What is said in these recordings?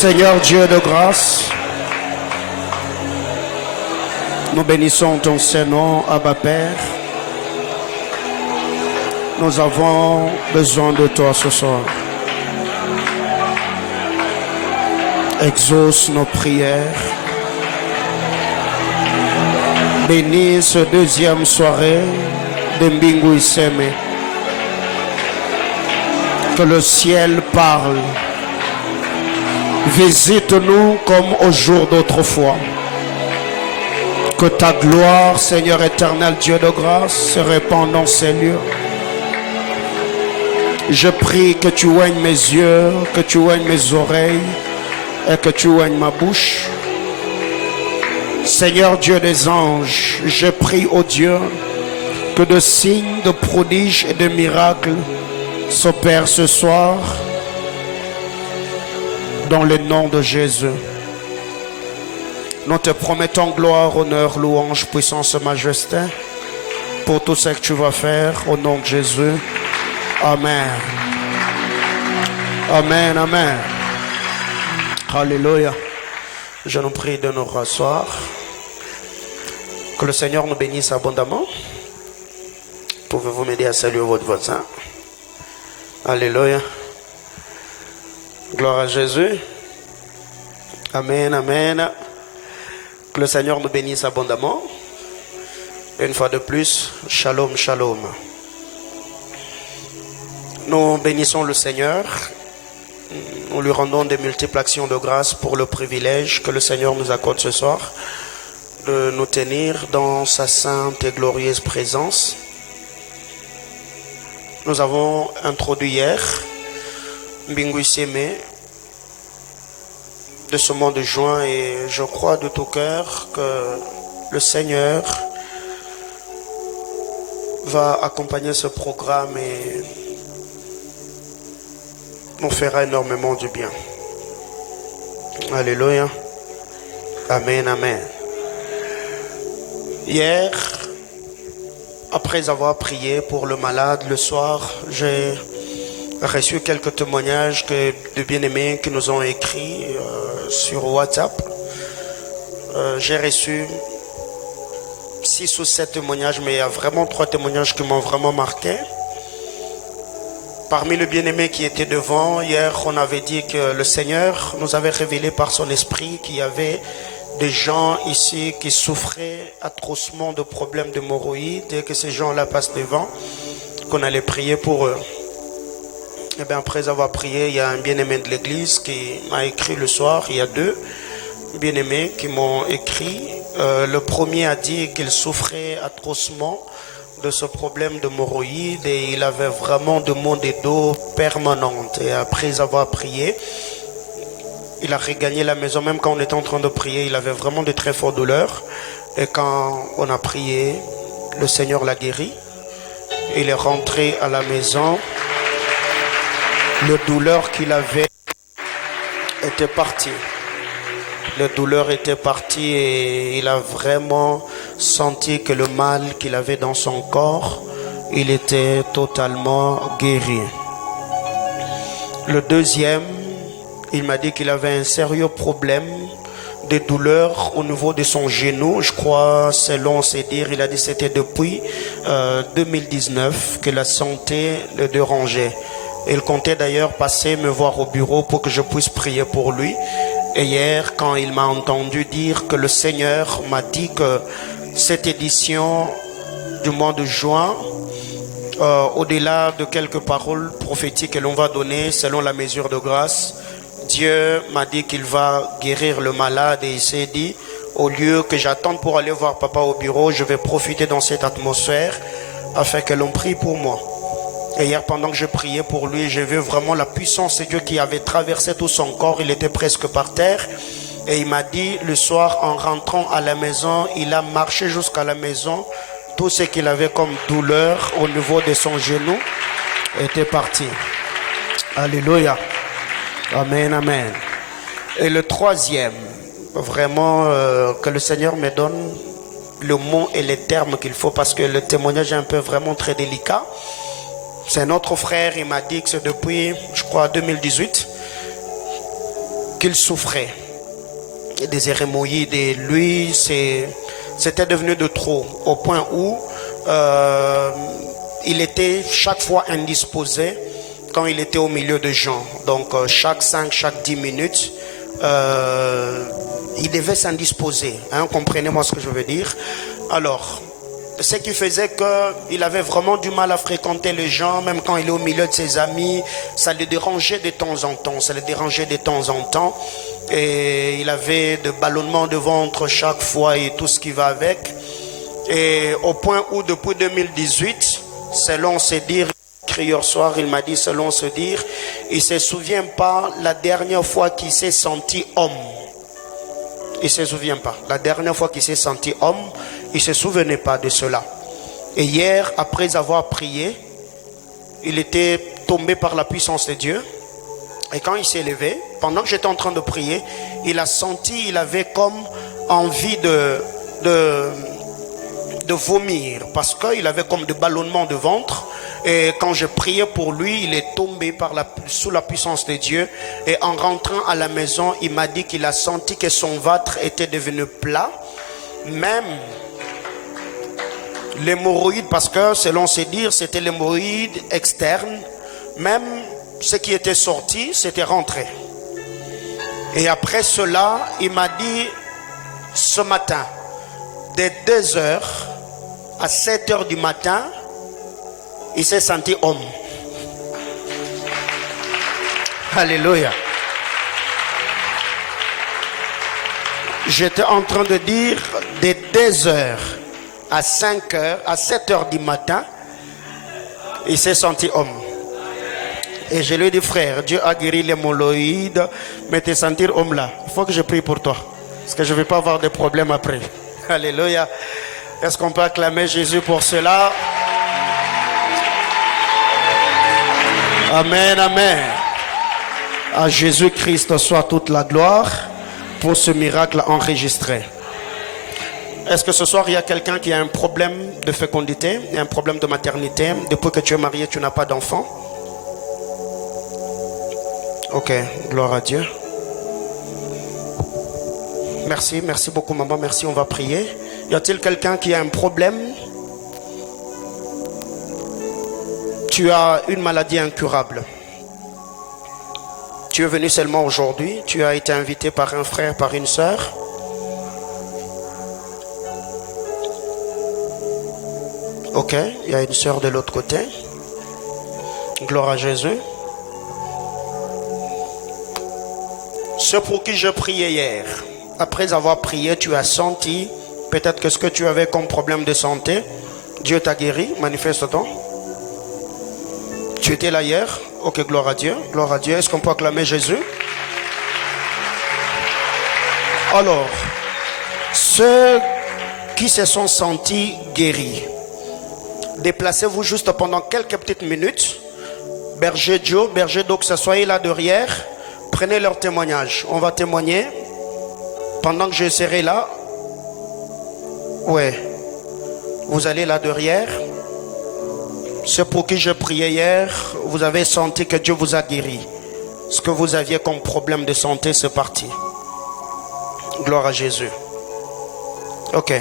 Seigneur Dieu de grâce, nous bénissons ton Saint-Nom, Abba Père. Nous avons besoin de toi ce soir. Exauce nos prières. Bénis ce deuxième soirée de Mbingu Iseme. Que le ciel parle. Visite-nous comme au jour d'autrefois. Que ta gloire, Seigneur éternel, Dieu de grâce, se répande dans ces lieux. Je prie que tu oignes mes yeux, que tu oignes mes oreilles et que tu oignes ma bouche. Seigneur Dieu des anges, je prie, ô Dieu, que de signes, de prodiges et de miracles s'opèrent ce soir dans le nom de Jésus. Nous te promettons gloire, honneur, louange, puissance et majesté pour tout ce que tu vas faire au nom de Jésus. Amen. Amen, amen. Alléluia. Je nous prie de nous rasseoir. Que le Seigneur nous bénisse abondamment. Pouvez-vous m'aider à saluer votre voisin? Alléluia. Gloire à Jésus. Amen, amen. Que le Seigneur nous bénisse abondamment. Une fois de plus, shalom, shalom. Nous bénissons le Seigneur. Nous lui rendons de multiples actions de grâce pour le privilège que le Seigneur nous accorde ce soir de nous tenir dans sa sainte et glorieuse présence. Nous avons introduit hier Mbingu Iseme de ce mois de juin et je crois de tout cœur que le Seigneur va accompagner ce programme et nous fera énormément du bien. Alléluia. Amen, amen. Hier, après avoir prié pour le malade le soir, j'ai reçu quelques témoignages de bien-aimés qui nous ont écrits sur WhatsApp. J'ai reçu 6 ou 7 témoignages, mais il y a vraiment 3 témoignages qui m'ont vraiment marqué. Parmi les bien-aimés qui étaient devant, hier, on avait dit que le Seigneur nous avait révélé par son esprit qu'il y avait des gens ici qui souffraient atrocement de problèmes d'hémorroïdes et que ces gens-là passent devant, qu'on allait prier pour eux. Et bien après avoir prié, il y a un bien-aimé de l'église qui m'a écrit le soir. Il y a 2 bien-aimés qui m'ont écrit. Le premier a dit qu'il souffrait atrocement de ce problème d'hémorroïdes et il avait vraiment des maux de dos permanentes. Et après avoir prié, il a regagné la maison. Même quand on était en train de prier, il avait vraiment de très fortes douleurs. Et quand on a prié, le Seigneur l'a guéri. Il est rentré à la maison. Le douleur qu'il avait était partie. La douleur était partie et il a vraiment senti que le mal qu'il avait dans son corps, il était totalement guéri. Le deuxième, il m'a dit qu'il avait un sérieux problème de douleur au niveau de son genou. Je crois, selon ses dires, il a dit que c'était depuis 2019 que la santé le dérangeait. Il comptait d'ailleurs passer me voir au bureau pour que je puisse prier pour lui. Et hier, quand il m'a entendu dire que le Seigneur m'a dit que cette édition du mois de juin, au-delà de quelques paroles prophétiques que l'on va donner selon la mesure de grâce, Dieu m'a dit qu'il va guérir le malade et il s'est dit, au lieu que j'attende pour aller voir papa au bureau, je vais profiter dans cette atmosphère afin que l'on prie pour moi. Et hier, pendant que je priais pour lui, j'ai vu vraiment la puissance de Dieu qui avait traversé tout son corps. Il était presque par terre. Et il m'a dit, le soir, en rentrant à la maison, il a marché jusqu'à la maison. Tout ce qu'il avait comme douleur au niveau de son genou était parti. Alléluia. Amen, amen. Et le troisième, vraiment, que le Seigneur me donne le mot et les termes qu'il faut parce que le témoignage est un peu vraiment très délicat. C'est notre frère, il m'a dit que c'est depuis, je crois, 2018. qu'il souffrait. Des hémorroïdes, et lui, c'était devenu de trop, au point où il était chaque fois indisposé quand il était au milieu de gens. Donc chaque 5, chaque 10 minutes, il devait s'indisposer. Comprenez-moi ce que je veux dire. Alors, ce qui faisait qu'il avait vraiment du mal à fréquenter les gens, même quand il est au milieu de ses amis, ça le dérangeait de temps en temps, et il avait de ballonnements de ventre chaque fois et tout ce qui va avec. Et au point où depuis 2018, selon ses dires, hier soir, il m'a dit, selon se dire, il ne se souvient pas la dernière fois qu'il s'est senti homme. Il ne se souvient pas. La dernière fois qu'il s'est senti homme, il ne se souvenait pas de cela. Et hier, après avoir prié, il était tombé par la puissance de Dieu. Et quand il s'est levé, pendant que j'étais en train de prier, il a senti, il avait comme envie de vomir, parce qu'il avait comme des ballonnements de ventre. Et quand je priais pour lui, il est tombé sous la puissance de Dieu. Et en rentrant à la maison, il m'a dit qu'il a senti que son ventre était devenu plat. Même l'hémorroïde, parce que selon ses dires, c'était l'hémorroïde externe. Même ce qui était sorti, c'était rentré. Et après cela, il m'a dit ce matin, de 2h à 7h du matin, il s'est senti homme. Alléluia. J'étais en train de dire de 2h à 5h, à 7h du matin, il s'est senti homme. Et je lui ai dit, frère, Dieu a guéri l'hémorroïde, mais te sentir homme là, il faut que je prie pour toi. Parce que je ne vais pas avoir de problème après. Alléluia. Est-ce qu'on peut acclamer Jésus pour cela? Amen, amen. À Jésus-Christ soit toute la gloire pour ce miracle enregistré. Est-ce que ce soir, il y a quelqu'un qui a un problème de fécondité, un problème de maternité? Depuis que tu es marié, tu n'as pas d'enfant? Ok, gloire à Dieu. Merci, merci beaucoup maman, merci, on va prier. Y a-t-il quelqu'un qui a un problème? Tu as une maladie incurable. Tu es venu seulement aujourd'hui. Tu as été invité par un frère, par une sœur. Ok, il y a une sœur de l'autre côté. Gloire à Jésus. Ceux pour qui je priais hier, après avoir prié, tu as senti peut-être que ce que tu avais comme problème de santé, Dieu t'a guéri, manifeste-toi. Tu étais là hier? Ok, gloire à Dieu. Gloire à Dieu. Est-ce qu'on peut acclamer Jésus? Alors, ceux qui se sont sentis guéris, déplacez-vous juste pendant quelques petites minutes. Berger Joe, berger d'eau, que ce soit là derrière, prenez leur témoignage. On va témoigner pendant que je serai là. Ouais, vous allez là derrière. Ceux pour qui je priais hier, vous avez senti que Dieu vous a guéri. Ce que vous aviez comme problème de santé, c'est parti. Gloire à Jésus. Ok.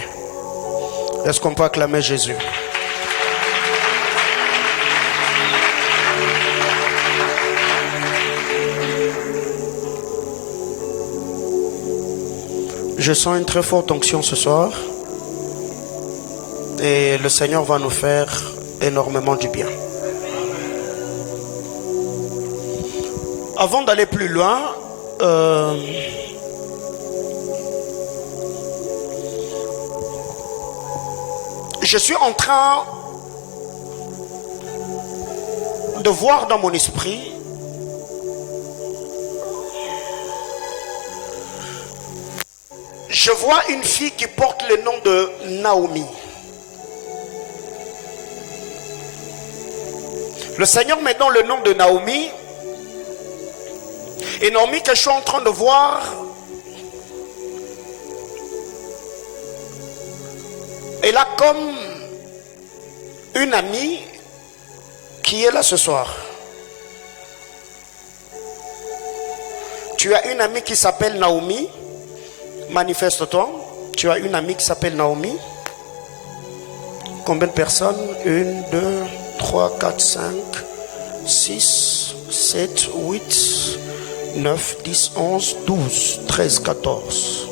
Est-ce qu'on peut acclamer Jésus? Je sens une très forte onction ce soir. Et le Seigneur va nous faire énormément du bien. Avant d'aller plus loin, je suis en train de voir dans mon esprit je vois une fille qui porte le nom de Naomi. Le Seigneur me donne le nom de Naomi. Et Naomi que je suis en train de voir, elle a comme une amie qui est là ce soir. Tu as une amie qui s'appelle Naomi. Manifeste-toi. Tu as une amie qui s'appelle Naomi. Combien de personnes? 1, 2, 3, 4, 5, 6, 7, 8, 9, 10, 11, 12, 13, 14,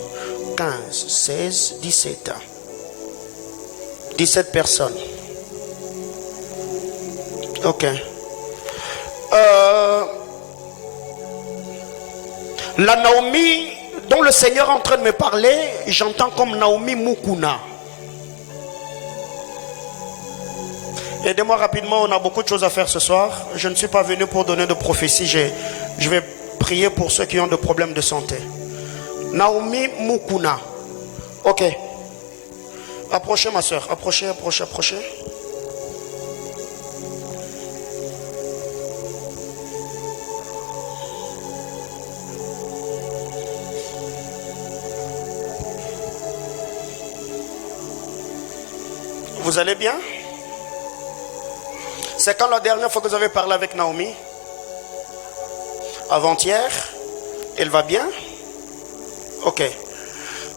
15, 16, 17. 17 personnes. Ok. La Naomi dont le Seigneur est en train de me parler, j'entends comme Naomi Mukuna. Aidez-moi rapidement, on a beaucoup de choses à faire ce soir. Je ne suis pas venu pour donner de prophétie. Je vais prier pour ceux qui ont des problèmes de santé. Naomi Mukuna. Ok. Approchez ma soeur. Approchez. Vous allez bien? C'est quand la dernière fois que vous avez parlé avec Naomi? Avant-hier? Elle va bien? Ok.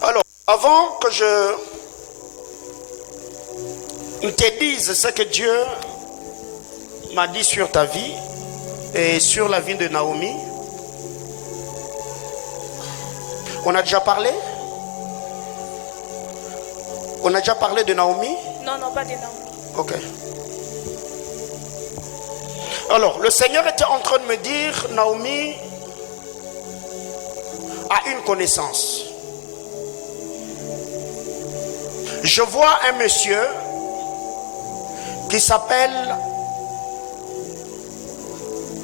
Alors, avant que je te dise ce que Dieu m'a dit sur ta vie et sur la vie de Naomi, on a déjà parlé? On a déjà parlé de Naomi? Non, pas de Naomi. Ok. Alors, le Seigneur était en train de me dire, Naomi a une connaissance. Je vois un monsieur qui s'appelle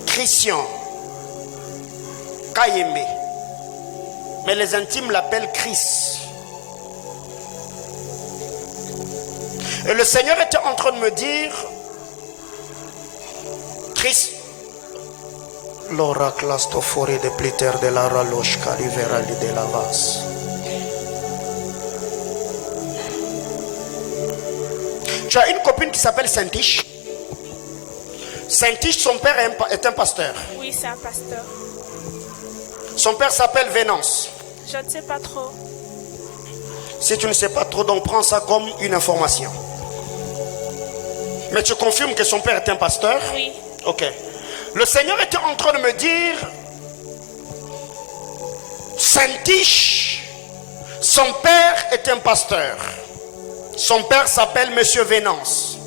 Christian Kayembe. Mais les intimes l'appellent Chris. Et le Seigneur était en train de me dire, Chris, l'oracle astofori de pliter de la raloche carivera de la vase. Tu as une copine qui s'appelle Saint-Tiche. Saint-Tiche, son père est un pasteur. Oui, c'est un pasteur. Son père s'appelle Vénance. Je ne sais pas trop. Si tu ne sais pas trop, donc prends ça comme une information. Mais tu confirmes que son père est un pasteur? Oui. Ok. Le Seigneur était en train de me dire, Saint-Tiche, son père est un pasteur. Son père s'appelle Monsieur Vénance.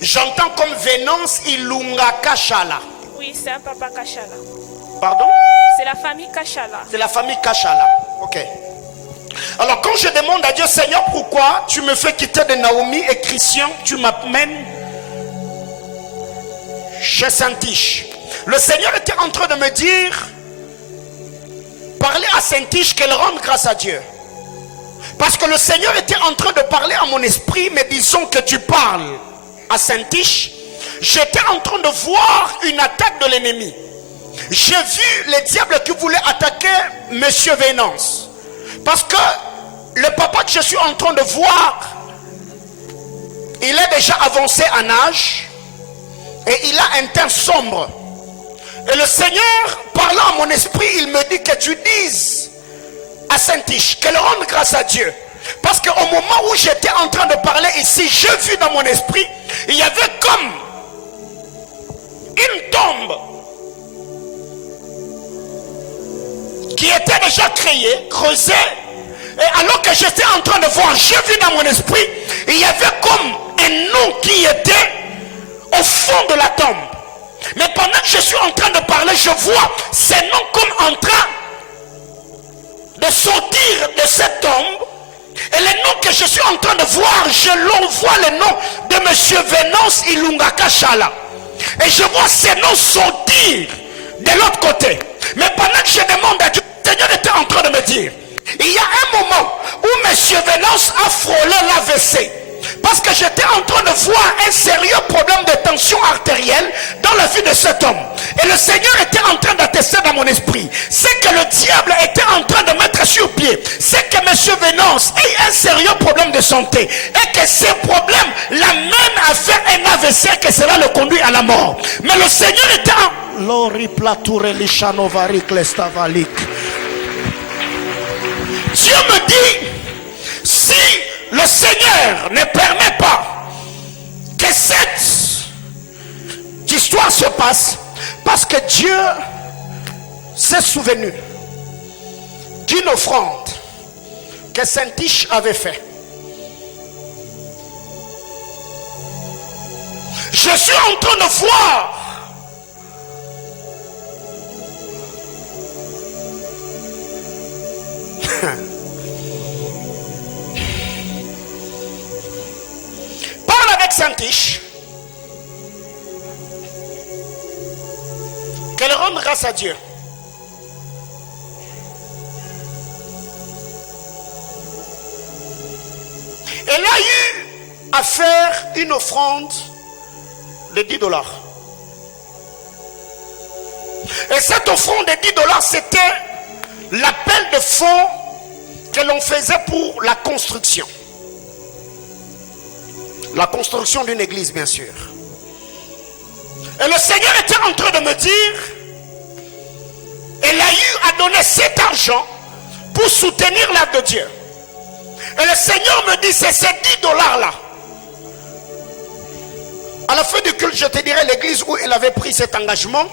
J'entends comme Vénance Ilunga Kachala. Oui, c'est un papa Kachala. Pardon? C'est la famille Kachala. C'est la famille Kachala. Ok. Alors quand je demande à Dieu, Seigneur, pourquoi tu me fais quitter de Naomi et Christian, tu m'amènes chez Saint-Tiche. Le Seigneur était en train de me dire, parler à Saint-Tiche qu'elle rende grâce à Dieu. Parce que le Seigneur était en train de parler à mon esprit, mais disons que tu parles à Saint-Tiche, j'étais en train de voir une attaque de l'ennemi. J'ai vu les diables qui voulaient attaquer Monsieur Vénance. Parce que le papa que je suis en train de voir, il est déjà avancé en âge et il a un teint sombre. Et le Seigneur, parlant à mon esprit, il me dit que tu dises à Saint-Tiche qu'elle rende grâce à Dieu. Parce qu'au moment où j'étais en train de parler ici, j'ai vu dans mon esprit, il y avait comme une tombe qui était déjà créée, creusée. Et alors que j'étais en train de voir, j'ai vu dans mon esprit, il y avait comme un nom qui était au fond de la tombe. Mais pendant que je suis en train de parler, je vois ces noms comme en train de sortir de cette tombe. Et les noms que je suis en train de voir, je l'envoie le nom de Monsieur Vénance Ilunga Kachala. Et je vois ces noms sortir de l'autre côté. Mais pendant que je demande à Dieu, le Seigneur était en train de me dire, il y a un moment où Monsieur Vénance a frôlé l'AVC. Parce que j'étais en train de voir un sérieux problème de tension artérielle dans la vie de cet homme. Et le Seigneur était en train d'attester dans mon esprit. C'est que le diable était en train de mettre sur pied. C'est que Monsieur Vénance ait un sérieux problème de santé. Et que ces problèmes l'amènent à faire un AVC que cela le conduit à la mort. Mais le Seigneur était Lori Platoure Lishanovari Klestavalik. Dieu me dit, si le Seigneur ne permet pas que cette histoire se passe, parce que Dieu s'est souvenu d'une offrande que Saint-Tiche avait fait. Je suis en train de voir parle avec Saint-Tiche, qu'elle rende grâce à Dieu. Elle a eu à faire une offrande de $10. Et cette offrande de $10, c'était l'appel de fonds que l'on faisait pour la construction. La construction d'une église, bien sûr. Et le Seigneur était en train de me dire, elle a eu à donner cet argent pour soutenir l'œuvre de Dieu. Et le Seigneur me dit, c'est ces $10 là. À la fin du culte, je te dirai l'église où elle avait pris cet engagement.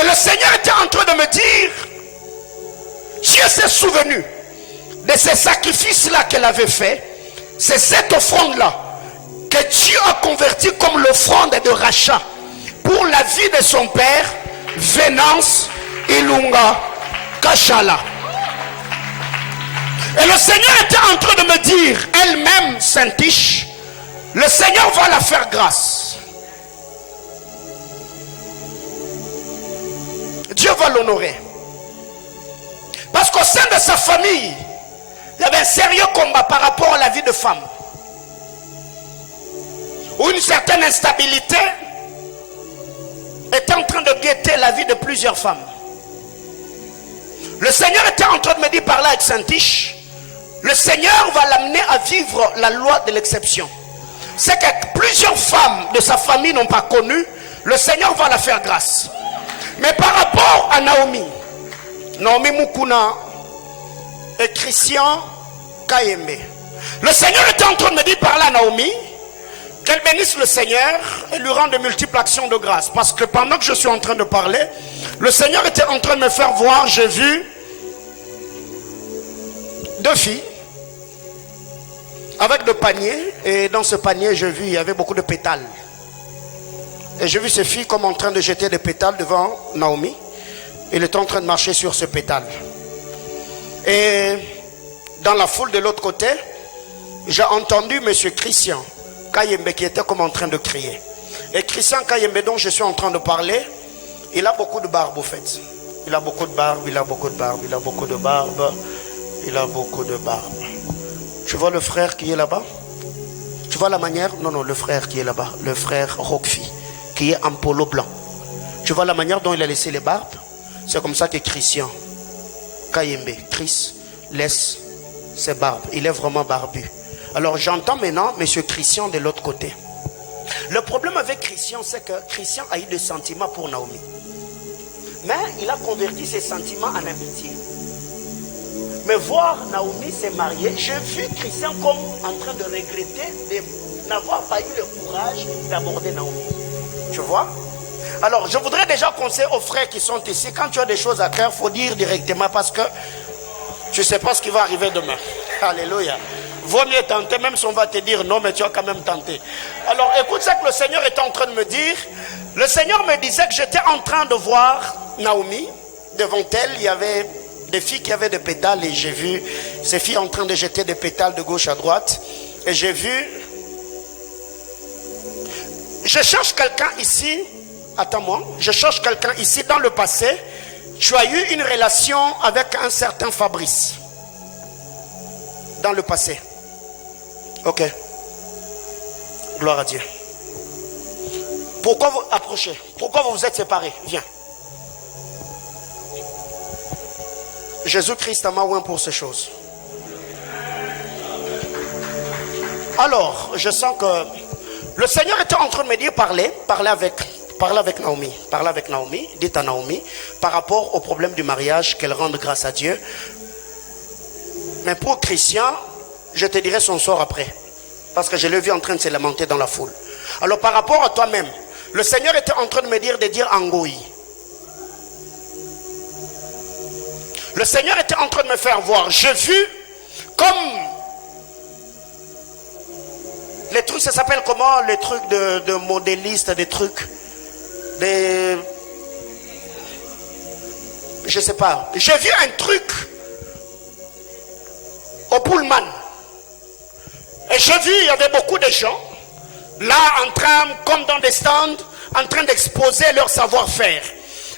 Et le Seigneur était en train de me dire, Dieu s'est souvenu de ces sacrifices-là qu'elle avait fait. C'est cette offrande-là que Dieu a convertie comme l'offrande de rachat pour la vie de son père, Venance Ilunga Kashala. Et le Seigneur était en train de me dire, elle-même, Saint-Tiche, le Seigneur va la faire grâce. Dieu va l'honorer. Parce qu'au sein de sa famille, il y avait un sérieux combat par rapport à la vie de femme. Où une certaine instabilité était en train de guetter la vie de plusieurs femmes. Le Seigneur était en train de me dire par là avec Saint-Tiche, le Seigneur va l'amener à vivre la loi de l'exception. C'est que plusieurs femmes de sa famille n'ont pas connu, le Seigneur va la faire grâce. Mais par rapport à Naomi Mukuna et Christian Kayembe, le Seigneur était en train de me dire par là à Naomi qu'elle bénisse le Seigneur et lui rende de multiples actions de grâce. Parce que pendant que je suis en train de parler, le Seigneur était en train de me faire voir, j'ai vu 2 filles avec 2 paniers, et dans ce panier j'ai vu il y avait beaucoup de pétales. Et j'ai vu ces filles comme en train de jeter des pétales devant Naomi. Il était en train de marcher sur ce pétale. Et dans la foule de l'autre côté, j'ai entendu monsieur Christian Kayembe qui était comme en train de crier. Et Christian Kayembe dont je suis en train de parler, il a beaucoup de barbe au fait. Il a beaucoup de barbe, il a beaucoup de barbe, il a beaucoup de barbe, il a beaucoup de barbe. Tu vois le frère qui est là-bas? Tu vois la manière? Non, le frère qui est là-bas, le frère Rockfi, qui est en polo blanc. Tu vois la manière dont il a laissé les barbes? C'est comme ça que Christian Kayembe, Chris, laisse ses barbes. Il est vraiment barbu. Alors j'entends maintenant monsieur Christian de l'autre côté. Le problème avec Christian, c'est que Christian a eu des sentiments pour Naomi. Mais il a converti ses sentiments en amitié. Mais voir Naomi s'est mariée, j'ai vu Christian comme en train de regretter de n'avoir pas eu le courage d'aborder Naomi. Tu vois? Alors je voudrais déjà conseiller aux frères qui sont ici, quand tu as des choses à faire, il faut dire directement parce que tu ne sais pas ce qui va arriver demain. Alléluia. Vaut mieux tenter, même si on va te dire non, mais tu as quand même tenté. Alors écoute ce que le Seigneur était en train de me dire. Le Seigneur me disait que j'étais en train de voir Naomi. Devant elle, il y avait des filles qui avaient des pétales et j'ai vu ces filles en train de jeter des pétales de gauche à droite. Et j'ai vu... Je cherche quelqu'un ici. Attends-moi. Je cherche quelqu'un ici dans le passé. Tu as eu une relation avec un certain Fabrice. Dans le passé. Ok. Gloire à Dieu. Pourquoi vous approchez? Pourquoi vous vous êtes séparés? Viens. Jésus-Christ a maouin pour ces choses. Alors, je sens que le Seigneur était en train de me dire parler parlez avec Naomi. Parlez avec Naomi. Dites à Naomi, par rapport au problème du mariage, qu'elle rende grâce à Dieu. Mais pour Christian, je te dirai son sort après. Parce que je l'ai vu en train de se lamenter dans la foule. Alors par rapport à toi-même, le Seigneur était en train de me dire Angoï. Le Seigneur était en train de me faire voir. J'ai vu comme les trucs, ça s'appelle comment? Les trucs de modélistes, des trucs, je sais pas. J'ai vu un truc au Pullman. Et j'ai vu, il y avait beaucoup de gens là en train, comme dans des stands, en train d'exposer leur savoir-faire.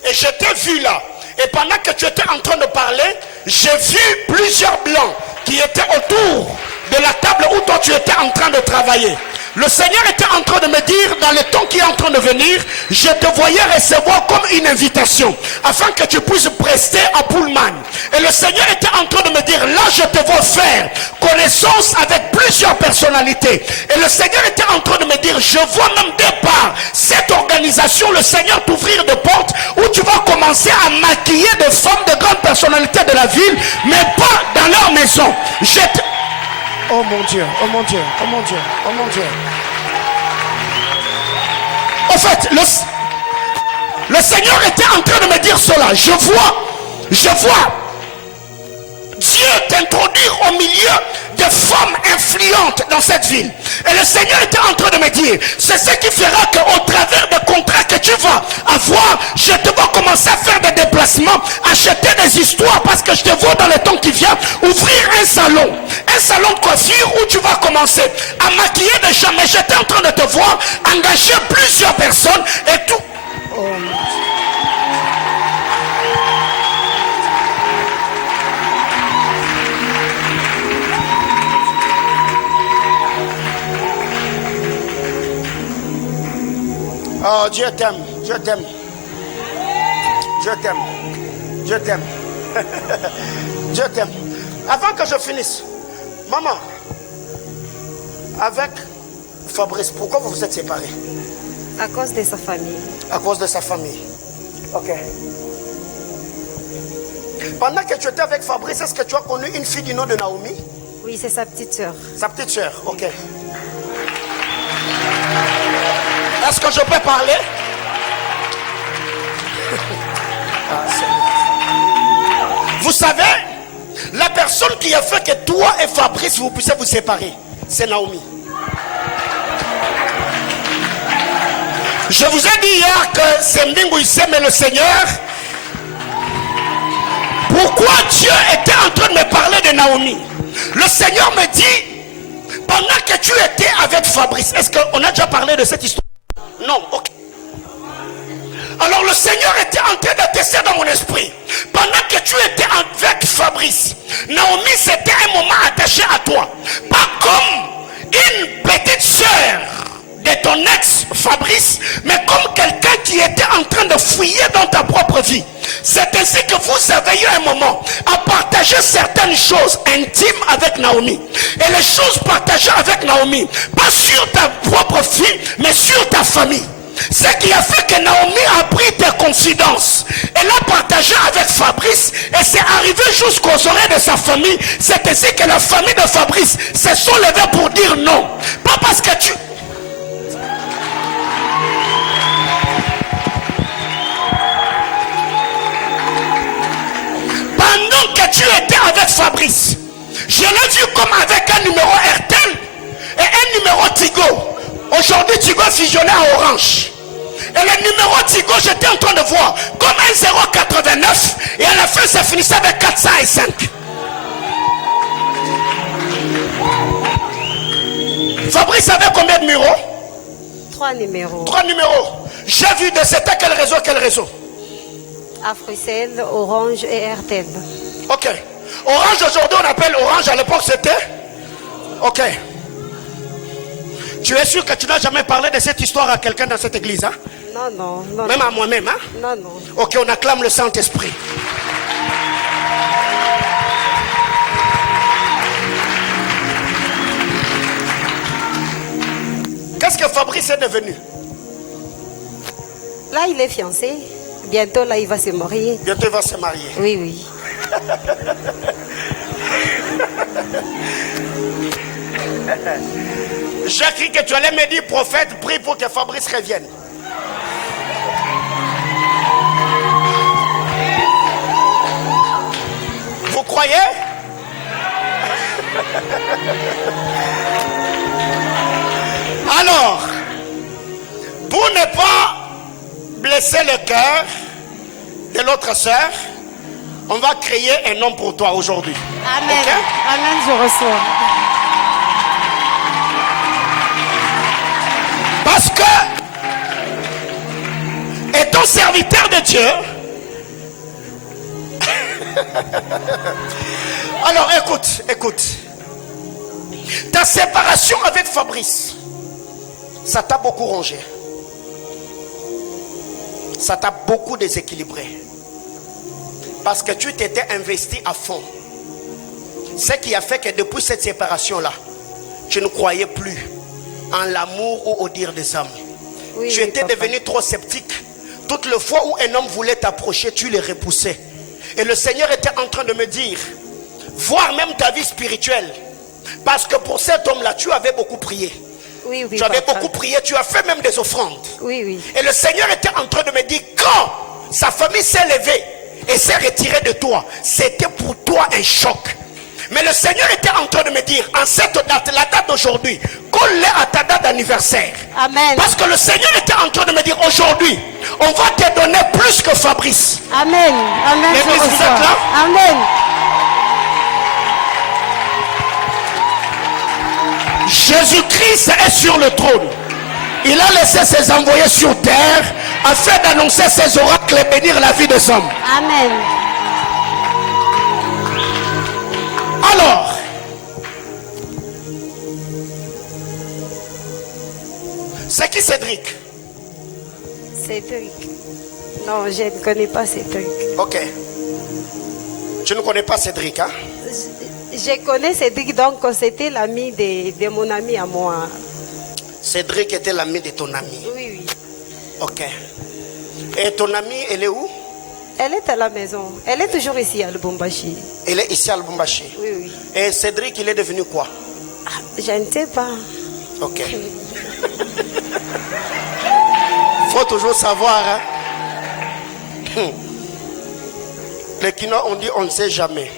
Et je t'ai vu là. Et pendant que tu étais en train de parler, j'ai vu plusieurs blancs qui étaient autour de la table où toi tu étais en train de travailler. Le Seigneur était en train de me dire, dans le temps qui est en train de venir, je te voyais recevoir comme une invitation, afin que tu puisses prester à Pullman. Et le Seigneur était en train de me dire, là je te vois faire connaissance avec plusieurs personnalités. Et le Seigneur était en train de me dire, je vois même dès par cette organisation, le Seigneur t'ouvrir des portes où tu vas commencer à maquiller des femmes de grandes personnalités de la ville, mais pas dans leur maison. Oh mon Dieu, oh mon Dieu, oh mon Dieu, oh mon Dieu. En fait, le Seigneur était en train de me dire cela. Je vois Dieu t'introduire au milieu des femmes influentes dans cette ville. Et le Seigneur était en train de me dire, c'est ce qui fera qu'au travers des contrats que tu vas avoir, je te vois commencer à faire des déplacements, acheter des histoires, parce que je te vois dans le temps qui vient ouvrir un salon de coiffure où tu vas commencer à maquiller des gens. Mais j'étais en train de te voir engager plusieurs personnes et tout. Oh mon Dieu. Oh, Dieu t'aime, Dieu t'aime, Dieu t'aime, Dieu t'aime, Dieu t'aime. Avant que je finisse, maman, avec Fabrice, pourquoi vous vous êtes séparés? À cause de sa famille. À cause de sa famille. Ok. Pendant que tu étais avec Fabrice, est-ce que tu as connu une fille du nom de Naomi? Oui, c'est sa petite soeur. Sa petite soeur, ok. Est-ce que je peux parler? Vous savez, la personne qui a fait que toi et Fabrice vous puissiez vous séparer, c'est Naomi. Je vous ai dit hier que c'est Mbingu mais le Seigneur. Pourquoi Dieu était en train de me parler de Naomi? Le Seigneur me dit, pendant que tu étais avec Fabrice, est-ce qu'on a déjà parlé de cette histoire? Non, ok. Alors le Seigneur était en train de tester dans mon esprit. Pendant que tu étais avec Fabrice, Naomi c'était un moment attaché à toi. Pas comme une petite sœur de ton ex Fabrice, mais comme quelqu'un qui était en train de fouiller dans ta propre vie. C'est ainsi que vous avez eu un moment à partager certaines choses intimes avec Naomi. Et les choses partagées avec Naomi, pas sur ta propre fille, mais sur ta famille. Ce qui a fait que Naomi a pris tes confidences. Elle a partagé avec Fabrice et c'est arrivé jusqu'aux oreilles de sa famille. C'est ainsi que la famille de Fabrice se sont levés pour dire non. Pas parce que tu... Pendant que tu étais avec Fabrice, je l'ai vu comme avec un numéro RTL et un numéro Tigo. Aujourd'hui, Tigo est fusionné à Orange. Et le numéro Tigo, j'étais en train de voir comme un 089 et à la fin, ça finissait avec 405. Fabrice avait combien de numéros? 3 numéros. 3 numéros. J'ai vu de c'était quel réseau, quel réseau? Africell, Orange et RTL. Ok. Orange aujourd'hui, on appelle Orange. À l'époque, c'était? Ok. Tu es sûr que tu n'as jamais parlé de cette histoire à quelqu'un dans cette église, hein? Non, non. Même à moi-même, hein? Non, non. Ok, on acclame le Saint-Esprit. Qu'est-ce que Fabrice est devenu? Là, il est fiancé. Bientôt, là, il va se marier. Bientôt, il va se marier. Oui, oui. J'ai cru que tu allais me dire, prophète, prie pour que Fabrice revienne. Vous croyez? Alors, pour ne pas blesser le cœur de l'autre sœur, on va créer un homme pour toi aujourd'hui. Amen. Okay? Amen, je reçois. Parce que, étant serviteur de Dieu, alors écoute, ta séparation avec Fabrice, ça t'a beaucoup rongé, ça t'a beaucoup déséquilibré, parce que tu t'étais investi à fond. Ce qui a fait que depuis cette séparation-là, tu ne croyais plus en l'amour ou au dire des hommes. Oui, Tu oui, étais papa. devenu trop sceptique. Toutes les fois où un homme voulait t'approcher, tu le repoussais. Et le Seigneur était en train de me dire, voir même ta vie spirituelle, parce que pour cet homme-là, tu avais beaucoup prié. Oui, oui, Tu avais papa. beaucoup prié, tu as fait même des offrandes. Oui, oui. Et le Seigneur était en train de me dire, quand sa famille s'est levée et s'est retirée de toi, c'était pour toi un choc. Mais le Seigneur était en train de me dire, en cette date, la date d'aujourd'hui, colle-les à ta date d'anniversaire. Amen. Parce que le Seigneur était en train de me dire, aujourd'hui, on va te donner plus que Fabrice. Amen. Amen, je L'église, vous reçois. êtes là? Amen. Jésus-Christ est sur le trône. Il a laissé ses envoyés sur terre afin d'annoncer ses oracles et bénir la vie des hommes. Amen. Alors, c'est qui Cédric? Cédric. Non, je ne connais pas Cédric. Ok. Tu ne connais pas Cédric, hein? Je connais Cédric, donc c'était l'ami de mon ami à moi. Cédric était l'ami de ton ami. Oui, oui. Ok. Et ton amie, elle est où? Elle est à la maison. Elle est toujours ici à Lubumbashi. Elle est ici à Lubumbashi. Oui, oui. Et Cédric, il est devenu quoi? Je ne sais pas. Ok. Faut toujours savoir, hein? Les Kinois ont dit on ne sait jamais.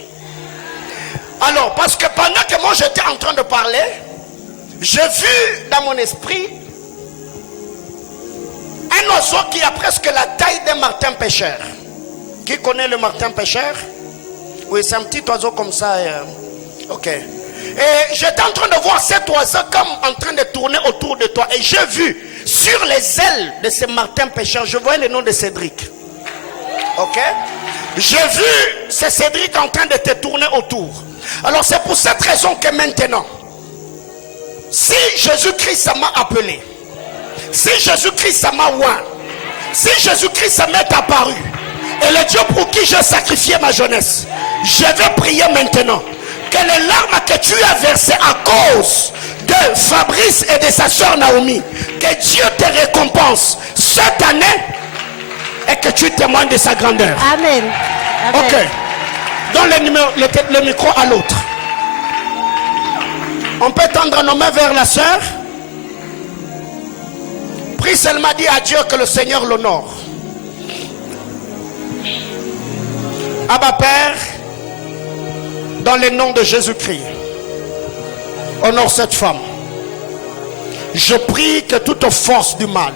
Alors, parce que pendant que moi j'étais en train de parler, j'ai vu dans mon esprit un oiseau qui a presque la taille d'un martin pêcheur. Qui connaît le martin pêcheur? Oui, c'est un petit oiseau comme ça. Ok. Et j'étais en train de voir cet oiseau comme en train de tourner autour de toi. Et j'ai vu sur les ailes de ce martin pêcheur, je voyais le nom de Cédric. Ok. J'ai vu ce Cédric en train de te tourner autour. Alors c'est pour cette raison que maintenant, si Jésus-Christ m'a appelé, si Jésus-Christ m'a oint, si Jésus-Christ m'est apparu, et le Dieu pour qui j'ai sacrifié ma jeunesse, je vais prier maintenant que les larmes que tu as versées à cause de Fabrice et de sa soeur Naomi, que Dieu te récompense cette année et que tu témoignes de sa grandeur. Amen. Amen. Ok. Donne le micro à l'autre. On peut tendre nos mains vers la sœur. Prie seulement, dit à Dieu que le Seigneur l'honore. Abba Père, dans le nom de Jésus-Christ, honore cette femme. Je prie que toute force du mal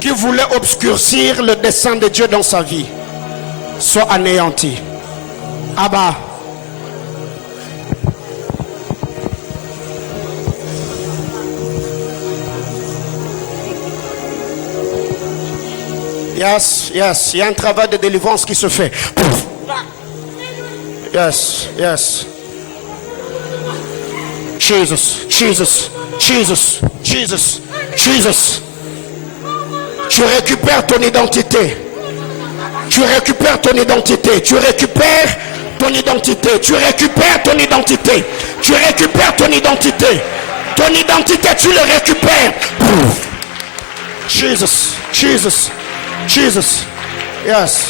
qui voulait obscurcir le dessein de Dieu dans sa vie soit anéantie. Abba, yes, il y a un travail de délivrance qui se fait. Yes, yes. Jesus, Jesus, Jesus, Jesus, Jesus. Tu récupères ton identité. Tu récupères ton identité. Tu récupères ton identité. Tu récupères ton identité. Tu récupères ton identité. Ton identité, tu le récupères. Jesus, Jesus, Jesus. Yes.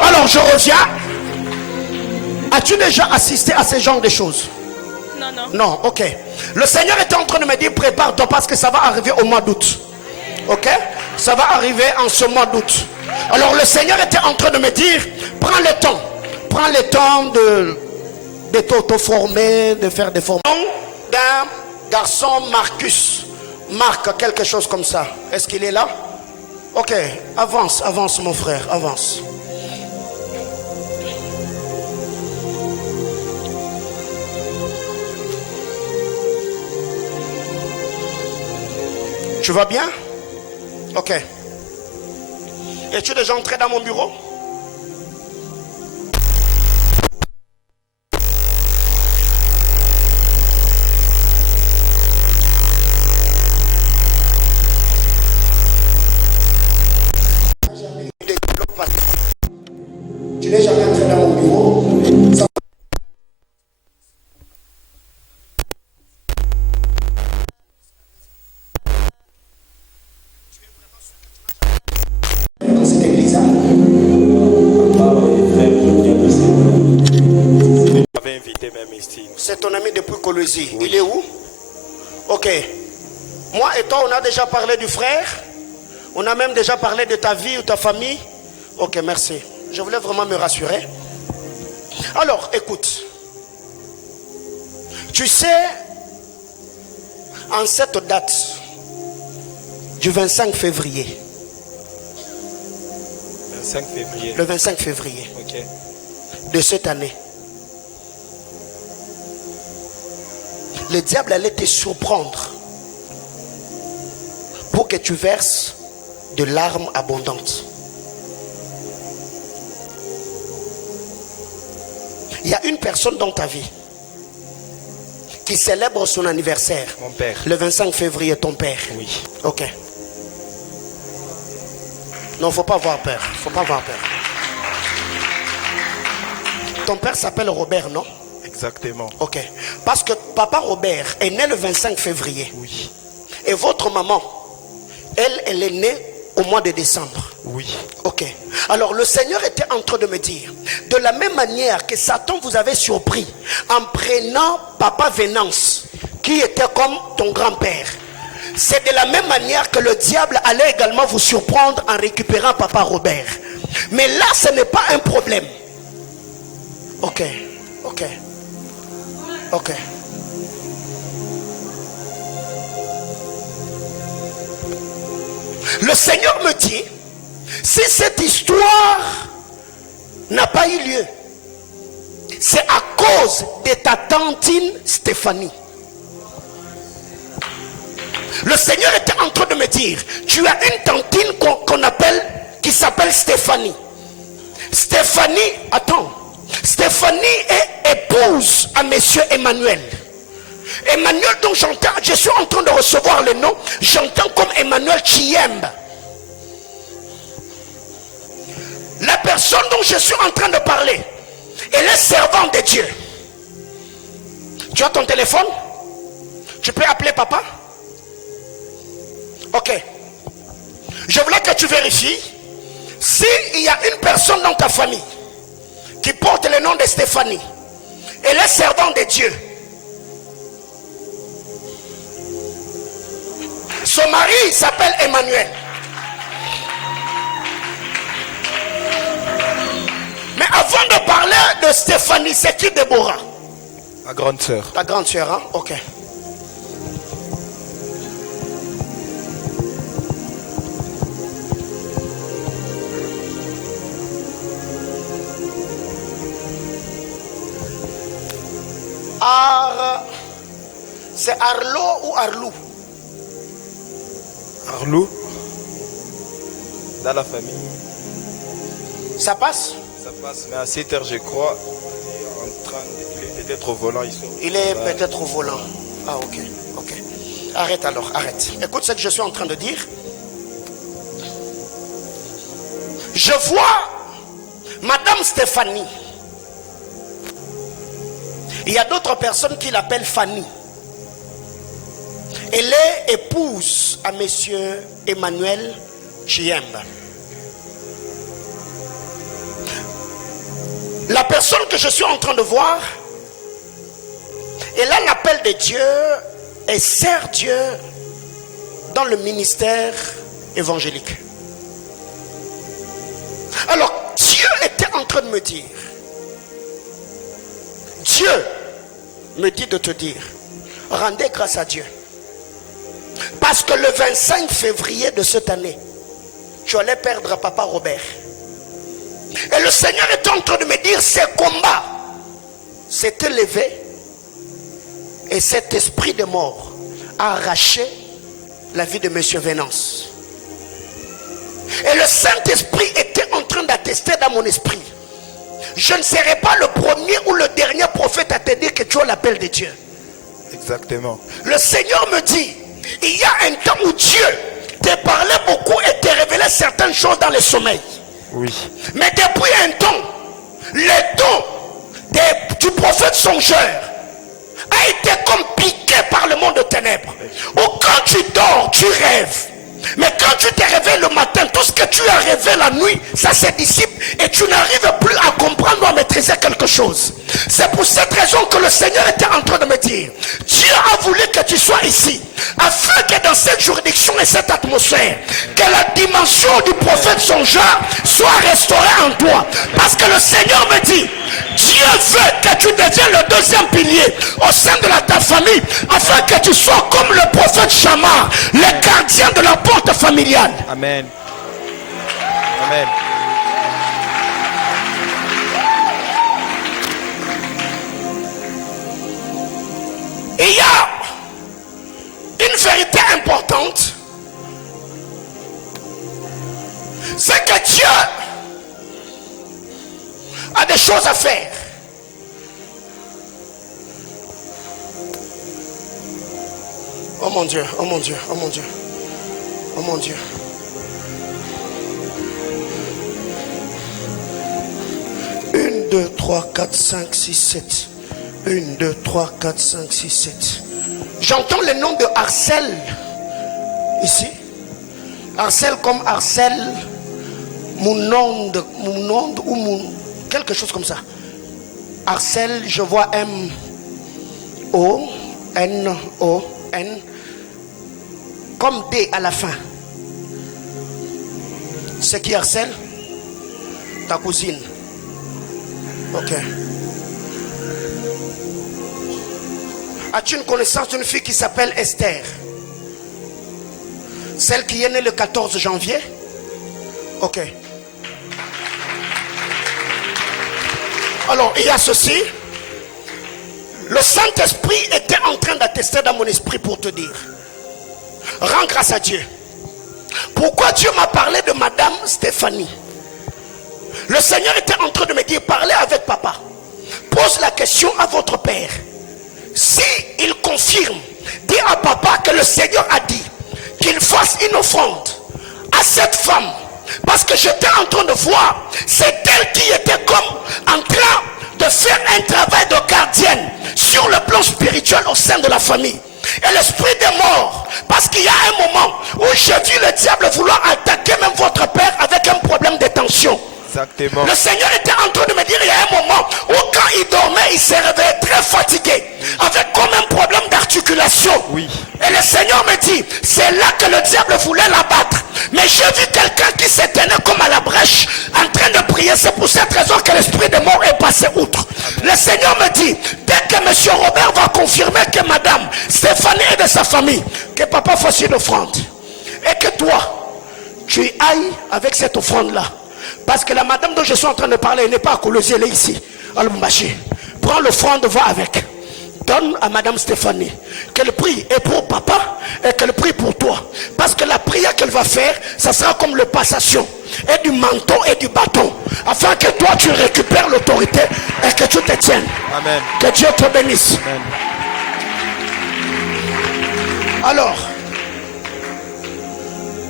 Alors je reviens. As-tu déjà assisté à ce genre de choses? Non, non. Non, ok. Le Seigneur était en train de me dire, prépare-toi parce que ça va arriver au mois d'août. Ok? Ça va arriver en ce mois d'août. Alors le Seigneur était en train de me dire, prends le temps. Prends le temps de t'auto-former, de faire des formations. D'un garçon Marcus. Marc, quelque chose comme ça. Est-ce qu'il est là? Ok, avance, avance mon frère, avance. Tu vas bien? Ok. Es-tu déjà entré dans mon bureau? Tu n'es jamais entré dans mon bureau? Dans cette église-là? Invité même ici. C'est ton ami depuis Colosie. Oui. Il est où? Ok. Moi et toi, on a déjà parlé du frère. On a même déjà parlé de ta vie ou ta famille. Ok, merci. Je voulais vraiment me rassurer. Alors, écoute. Tu sais, en cette date du 25 février. 25 février. Le 25 février. Ok. De cette année. Le diable allait te surprendre pour que tu verses de larmes abondantes. Il y a une personne dans ta vie qui célèbre son anniversaire. Mon père. Le 25 février, ton père. Oui. Ok. Non, faut pas avoir peur. Faut pas avoir peur. Ton père s'appelle Robert, non? Exactement. Ok. Parce que papa Robert est né le 25 février. Oui. Et votre maman, elle est née au mois de décembre. Oui. Ok. Alors le Seigneur était en train de me dire, de la même manière que Satan vous avait surpris en prenant papa Venance, qui était comme ton grand-père, c'est de la même manière que le diable allait également vous surprendre en récupérant papa Robert. Mais là, ce n'est pas un problème. Ok. Ok. Ok. Le Seigneur me dit, si cette histoire n'a pas eu lieu, c'est à cause de ta tantine Stéphanie. Le Seigneur était en train de me dire, tu as une tantine qu'on appelle, qui s'appelle Stéphanie. Stéphanie, attends, Stéphanie est épouse à monsieur Emmanuel. Emmanuel dont j'entends, je suis en train de recevoir le nom, j'entends comme Emmanuel Chiemba. La personne dont je suis en train de parler, elle est servante de Dieu. Tu as ton téléphone? Tu peux appeler papa? Ok. Je voulais que tu vérifies s'il y a une personne dans ta famille qui porte le nom de Stéphanie. Elle est servante de Dieu. Son mari s'appelle Emmanuel. Mais avant de parler de Stéphanie, c'est qui Déborah? Ma grande sœur. Ta grande sœur, hein? Ok. C'est Arlo ou Arlou? Arlou. Dans la famille. Ça passe? Ça passe, mais à 7 heures, je crois, il est peut-être au volant. Il est peut-être au volant. Ah, ok, ok. Arrête alors, arrête. Écoute ce que je suis en train de dire. Je vois Madame Stéphanie. Il y a d'autres personnes qui l'appellent Fanny. Elle est épouse à monsieur Emmanuel Chiemba. La personne que je suis en train de voir, elle a l'appel de Dieu et sert Dieu dans le ministère évangélique. Alors, Dieu était en train de me dire, Dieu me dit de te dire, rendez grâce à Dieu. Parce que le 25 février de cette année, tu allais perdre papa Robert. Et le Seigneur est en train de me dire, ces combats s'étaient levés et cet esprit de mort a arraché la vie de monsieur Venance. Et le Saint-Esprit était en train d'attester dans mon esprit. Je ne serai pas le premier ou le dernier prophète à te dire que tu as l'appel de Dieu. Exactement. Le Seigneur me dit, il y a un temps où Dieu te parlait beaucoup et te révélait certaines choses dans le sommeil. Oui. Mais depuis un temps, le don du prophète songeur a été comme piqué par le monde de ténèbres. Où quand tu dors, tu rêves. Mais quand tu te réveilles le matin, tout ce que tu as rêvé la nuit, ça se dissipe et tu n'arrives plus à comprendre ou à maîtriser quelque chose. C'est pour cette raison que le Seigneur était en train de me dire, Dieu a voulu que tu sois ici, afin que dans cette juridiction et cette atmosphère, que la dimension du prophète songeur soit restaurée en toi. Parce que le Seigneur me dit, Dieu veut que tu deviennes le deuxième pilier au sein de ta famille, afin que tu sois comme le prophète Shammar, le gardien de la porte familiale. Amen. Amen. Il y a une vérité importante, c'est que Dieu a des choses à faire. Oh mon Dieu, oh mon Dieu, oh mon Dieu, oh mon Dieu. Une, deux, trois, quatre, cinq, six, sept. 1, 2, 3, 4, 5, 6, 7. J'entends le nom de Arcel ici. Arcel comme Arcel Mounonde ou quelque chose comme ça. Arcel, je vois M-O-N-O-N comme D à la fin. C'est qui Arcel? Ta cousine. Ok. As-tu une connaissance d'une fille qui s'appelle Esther? Celle qui est née le 14 janvier? Ok. Alors, il y a ceci. Le Saint-Esprit était en train d'attester dans mon esprit pour te dire, rends grâce à Dieu. Pourquoi Dieu m'a parlé de Madame Stéphanie? Le Seigneur était en train de me dire, parlez avec papa. Pose la question à votre père. Si il confirme, dis à papa que le Seigneur a dit qu'il fasse une offrande à cette femme. Parce que j'étais en train de voir, c'est elle qui était comme en train de faire un travail de gardienne sur le plan spirituel au sein de la famille. Et l'esprit des morts, parce qu'il y a un moment où j'ai vu le diable vouloir attaquer même votre père avec un problème de tension. Exactement. Le Seigneur était en train de me dire, il y a un moment où quand il dormait, il s'est réveillé très fatigué, avec comme un problème d'articulation. Oui. Et le Seigneur me dit, c'est là que le diable voulait l'abattre. Mais j'ai vu quelqu'un qui se tenait comme à la brèche, en train de prier. C'est pour cette raison que l'esprit de mort est passé outre. Le Seigneur me dit, dès que M. Robert va confirmer que Madame Stéphanie est de sa famille, que papa fasse une offrande, et que toi, tu ailles avec cette offrande-là. Parce que la madame dont je suis en train de parler, elle n'est pas à Colosie, elle est ici, à Lubumbashi. Prends l'offrande, va avec. Donne à madame Stéphanie. Qu'elle prie et pour papa et qu'elle prie pour toi. Parce que la prière qu'elle va faire, ça sera comme le passation. Et du manteau et du bâton. Afin que toi tu récupères l'autorité et que tu te tiennes. Amen. Que Dieu te bénisse. Amen. Alors,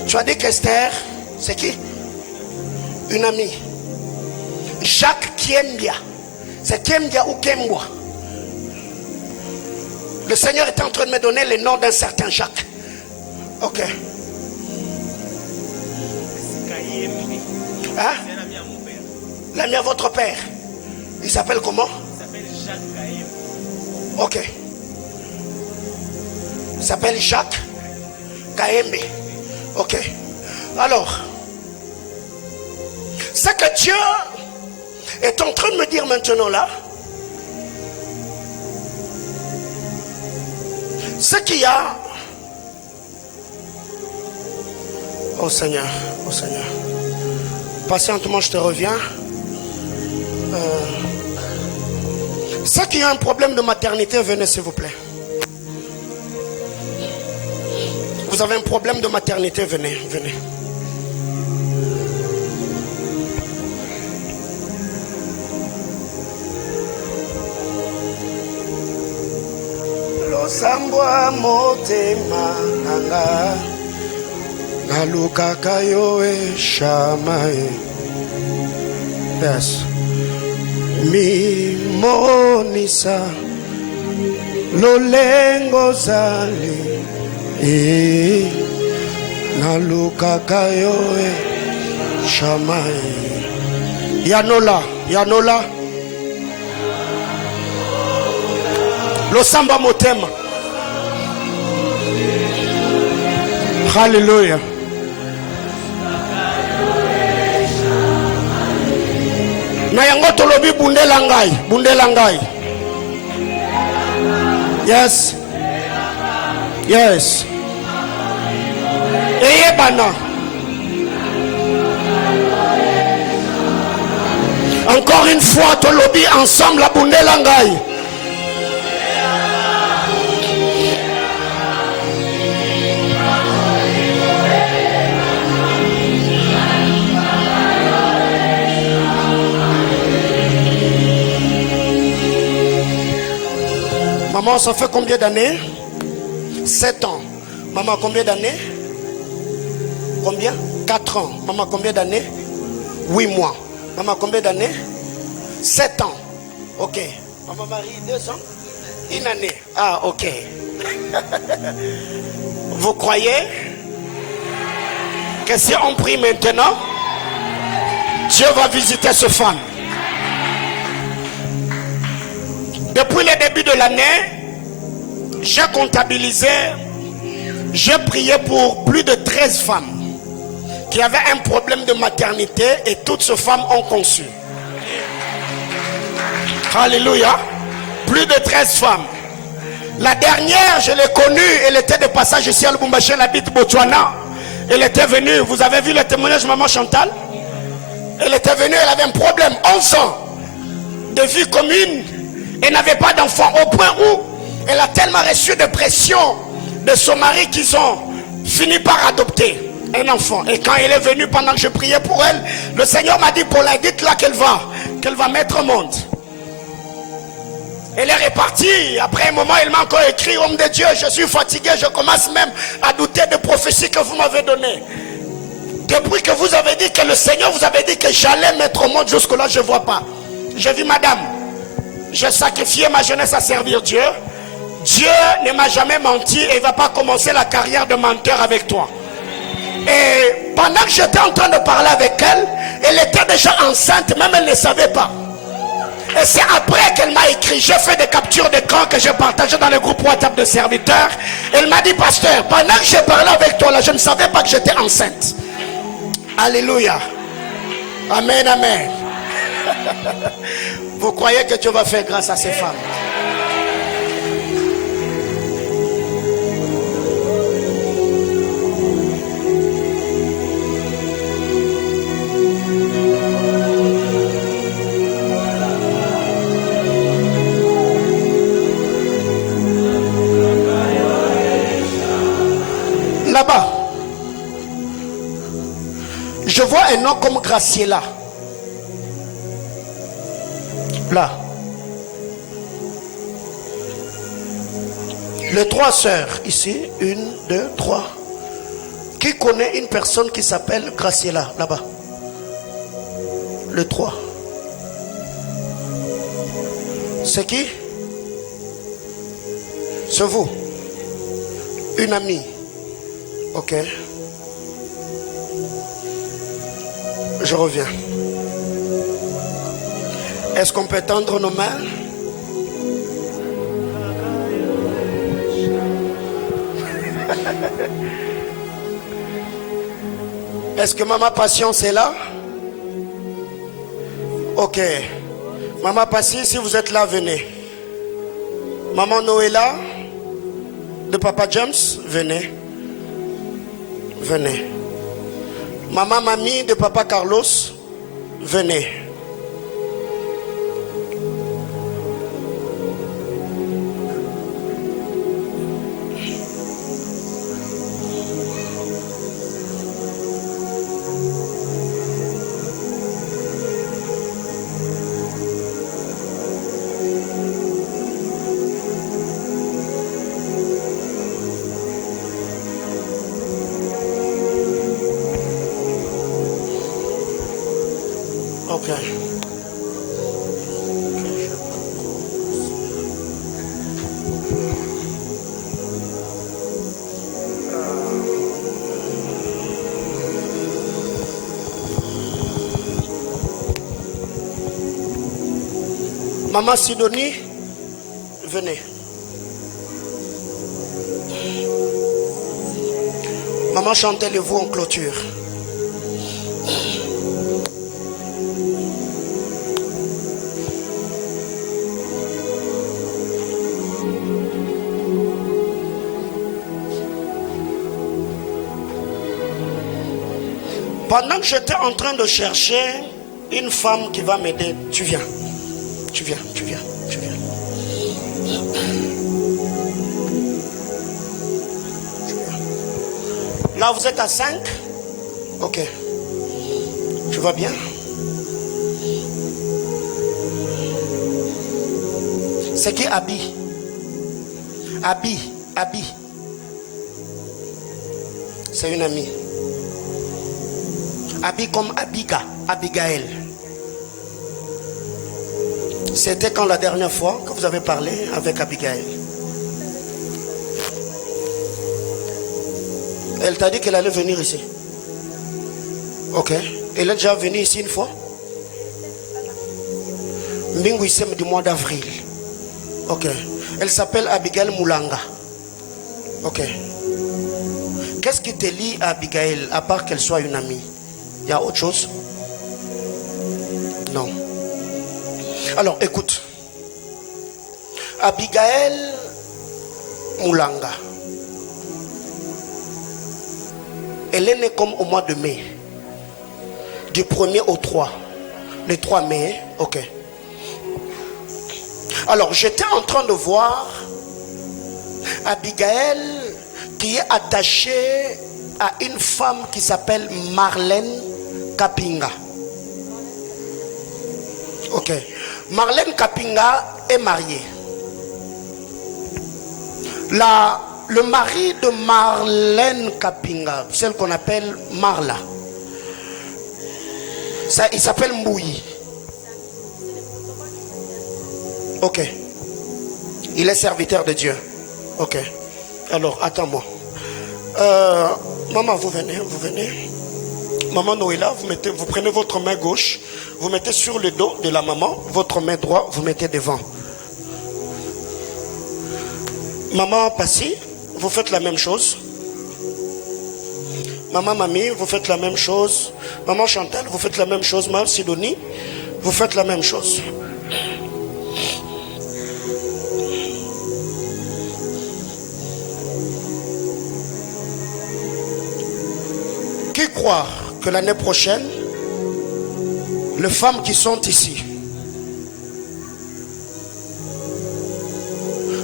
tu as dit qu'Esther, c'est qui? Une amie. Jacques Kiembia. C'est Kiembia ou Kembwa? Le Seigneur était en train de me donner le nom d'un certain Jacques. Ok. Hein? L'ami à votre père. Il s'appelle comment? Il s'appelle Jacques Kaïm. Ok. Il s'appelle Jacques Kaembe. Ok. Alors, ce que Dieu est en train de me dire maintenant là, ce qu'il y a. Oh Seigneur, oh Seigneur. Patientement, je te reviens. Ceux qui ont un problème de maternité, venez s'il vous plaît. Vous avez un problème de maternité, venez, venez. Losambwa motema nanga nalukaka yo eshamae. Yes. Mi monisa lolengo zali nalukaka yo eshamae. Yanola, Yanola. Losamba motema. Hallelujah. Na yango tolobi bundela ngai, bundela ngai. Yes. Yes. Eyebana. Encore une fois tolobi ensemble la bundela ngai. Maman, ça fait combien d'années? 7 ans. Maman, combien d'années? Combien? 4 ans. Maman, combien d'années? 8 mois. Maman, combien d'années? 7 ans. Ok. Maman Marie, 2 ans? Une année. Ah, ok. Vous croyez que si on prie maintenant, Dieu va visiter cette femme? Depuis le début de l'année, j'ai comptabilisé, j'ai prié pour plus de 13 femmes qui avaient un problème de maternité et toutes ces femmes ont conçu. Alléluia. Plus de 13 femmes. La dernière, je l'ai connue, elle était de passage ici à Lubumbashi, elle habite Botswana. Elle était venue, vous avez vu le témoignage de maman Chantal? Elle était venue, elle avait un problème, 11 ans de vie commune. Elle n'avait pas d'enfant au point où elle a tellement reçu de pression de son mari qu'ils ont fini par adopter un enfant. Et quand elle est venue pendant que je priais pour elle, le Seigneur m'a dit, Paula, dites-là qu'elle va mettre au monde. Elle est repartie. Après un moment, elle m'a encore écrit, homme de Dieu, je suis fatigué, je commence même à douter des prophéties que vous m'avez données. Depuis que vous avez dit que le Seigneur vous avait dit que j'allais mettre au monde, jusque-là, je ne vois pas. J'ai vu, madame, j'ai sacrifié ma jeunesse à servir Dieu. Dieu ne m'a jamais menti et il ne va pas commencer la carrière de menteur avec toi. Et pendant que j'étais en train de parler avec elle, elle était déjà enceinte, même elle ne savait pas. Et c'est après qu'elle m'a écrit, j'ai fait des captures d'écran que j'ai partagées dans le groupe WhatsApp de serviteurs. Elle m'a dit, pasteur, pendant que j'ai parlé avec toi là, je ne savais pas que j'étais enceinte. Alléluia. Amen, amen. Vous croyez que Dieu va faire grâce à ces femmes? Là-bas, je vois un nom comme Graciela. Là. Les 3 sœurs ici, 1, 2, 3. Qui connaît une personne qui s'appelle Graciela là-bas? Le 3. C'est qui? C'est vous? Une amie? Ok. Je reviens. Est-ce qu'on peut tendre nos mains? Est-ce que Maman Patience est là? Ok. Maman Patience, si vous êtes là, venez. Maman Noëlla, de Papa James, venez. Venez. Maman Mamie, de Papa Carlos, venez. Ok. Maman Sidonie, venez. Maman Chantal et vous en clôture. Pendant que j'étais en train de chercher une femme qui va m'aider, tu viens. Tu viens, tu viens, tu viens. Là, vous êtes à 5? Ok. Tu vas bien? C'est qui Abi? Abi, Abi. C'est une amie. Abi comme Abiga, Abigail. C'était quand la dernière fois que vous avez parlé avec Abigail? Elle t'a dit qu'elle allait venir ici. Ok. Elle est déjà venue ici une fois? Mbinguissem du mois d'avril. Ok. Elle s'appelle Abigail Moulanga. Ok. Qu'est-ce qui te lie à Abigail, à part qu'elle soit une amie? Il y a autre chose? Non. Alors, écoute. Abigail Moulanga. Elle est née comme au mois de mai. Du 1er au 3. Le 3 mai, ok. Alors, j'étais en train de voir Abigail qui est attachée à une femme qui s'appelle Marlène Kapinga. Ok. Marlène Kapinga est mariée. Le mari de Marlène Kapinga, celle qu'on appelle Marla, ça, il s'appelle Mbouyi. Ok. Il est serviteur de Dieu. Ok. Alors, attends-moi. Maman, vous venez, vous venez. Maman Noëlla, vous prenez votre main gauche, vous mettez sur le dos de la maman, votre main droite, vous mettez devant. Maman Passy, vous faites la même chose. Maman Mamie, vous faites la même chose. Maman Chantal, vous faites la même chose. Maman Sidonie, vous faites la même chose. Qui croit que l'année prochaine, les femmes qui sont ici,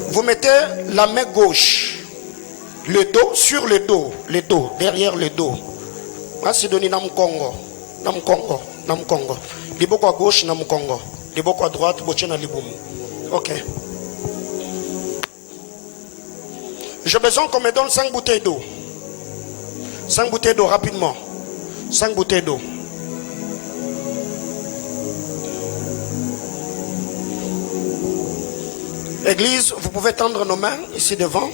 vous mettez la main gauche, le dos sur le dos, derrière le dos. Sidonie Nam Congo, Nam Congo, Nam Congo. Liboko à gauche, Nam Congo. Liboko à droite, Bochena Liboum. Ok. J'ai besoin qu'on me donne 5 bouteilles d'eau. 5 bouteilles d'eau rapidement. 5 bouteilles d'eau. Église, vous pouvez tendre nos mains ici devant.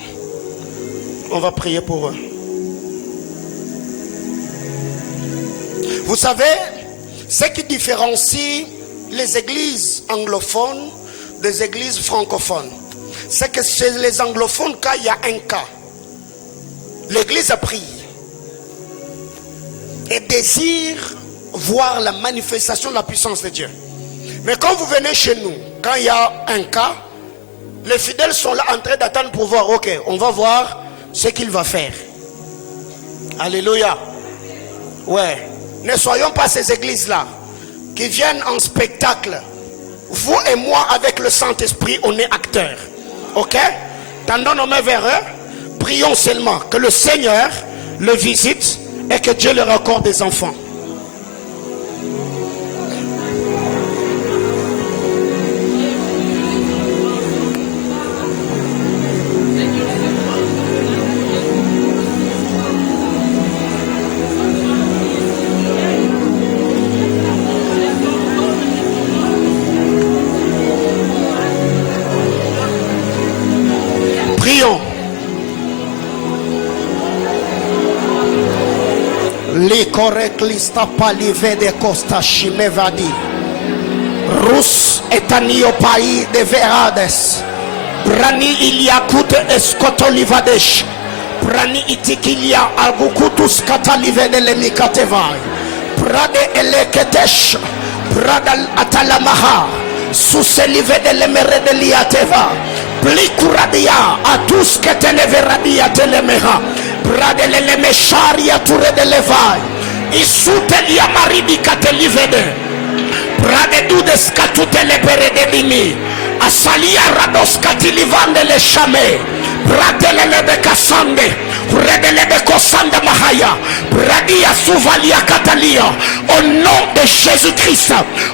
On va prier pour eux. Vous savez, ce qui différencie les églises anglophones des églises francophones, c'est que chez les anglophones, quand il y a un cas, l'église prie et désire voir la manifestation de la puissance de Dieu. Mais quand vous venez chez nous, quand il y a un cas, les fidèles sont là en train d'attendre pour voir, ok, on va voir ce qu'il va faire. Alléluia. Ouais. Ne soyons pas ces églises-là qui viennent en spectacle. Vous et moi, avec le Saint-Esprit, on est acteurs. Ok? Tendons nos mains vers eux. Prions seulement que le Seigneur le visite et que Dieu leur accorde des enfants. Prions. Likoreklista palive de costa shimevadi. Rus etanio pai de verades. Brani iliakute escotolivadesh. Brani itikilia agukutus katalive de lemikatevai. Brade eleketesh. Bradal atalamaha. Suselive de lemere de liateva. Plikuradia a tous que televeradia telemeha. Bradele le mesharia toure de levai. Isutelia maridi katelivede. Brade dudes katutele peredemini. Asalia rados katilivande le chame. Bradele le bekasande. Bradele bekosande mahaya. Bradia souvalia katalia. Au nom de Jésus-Christ.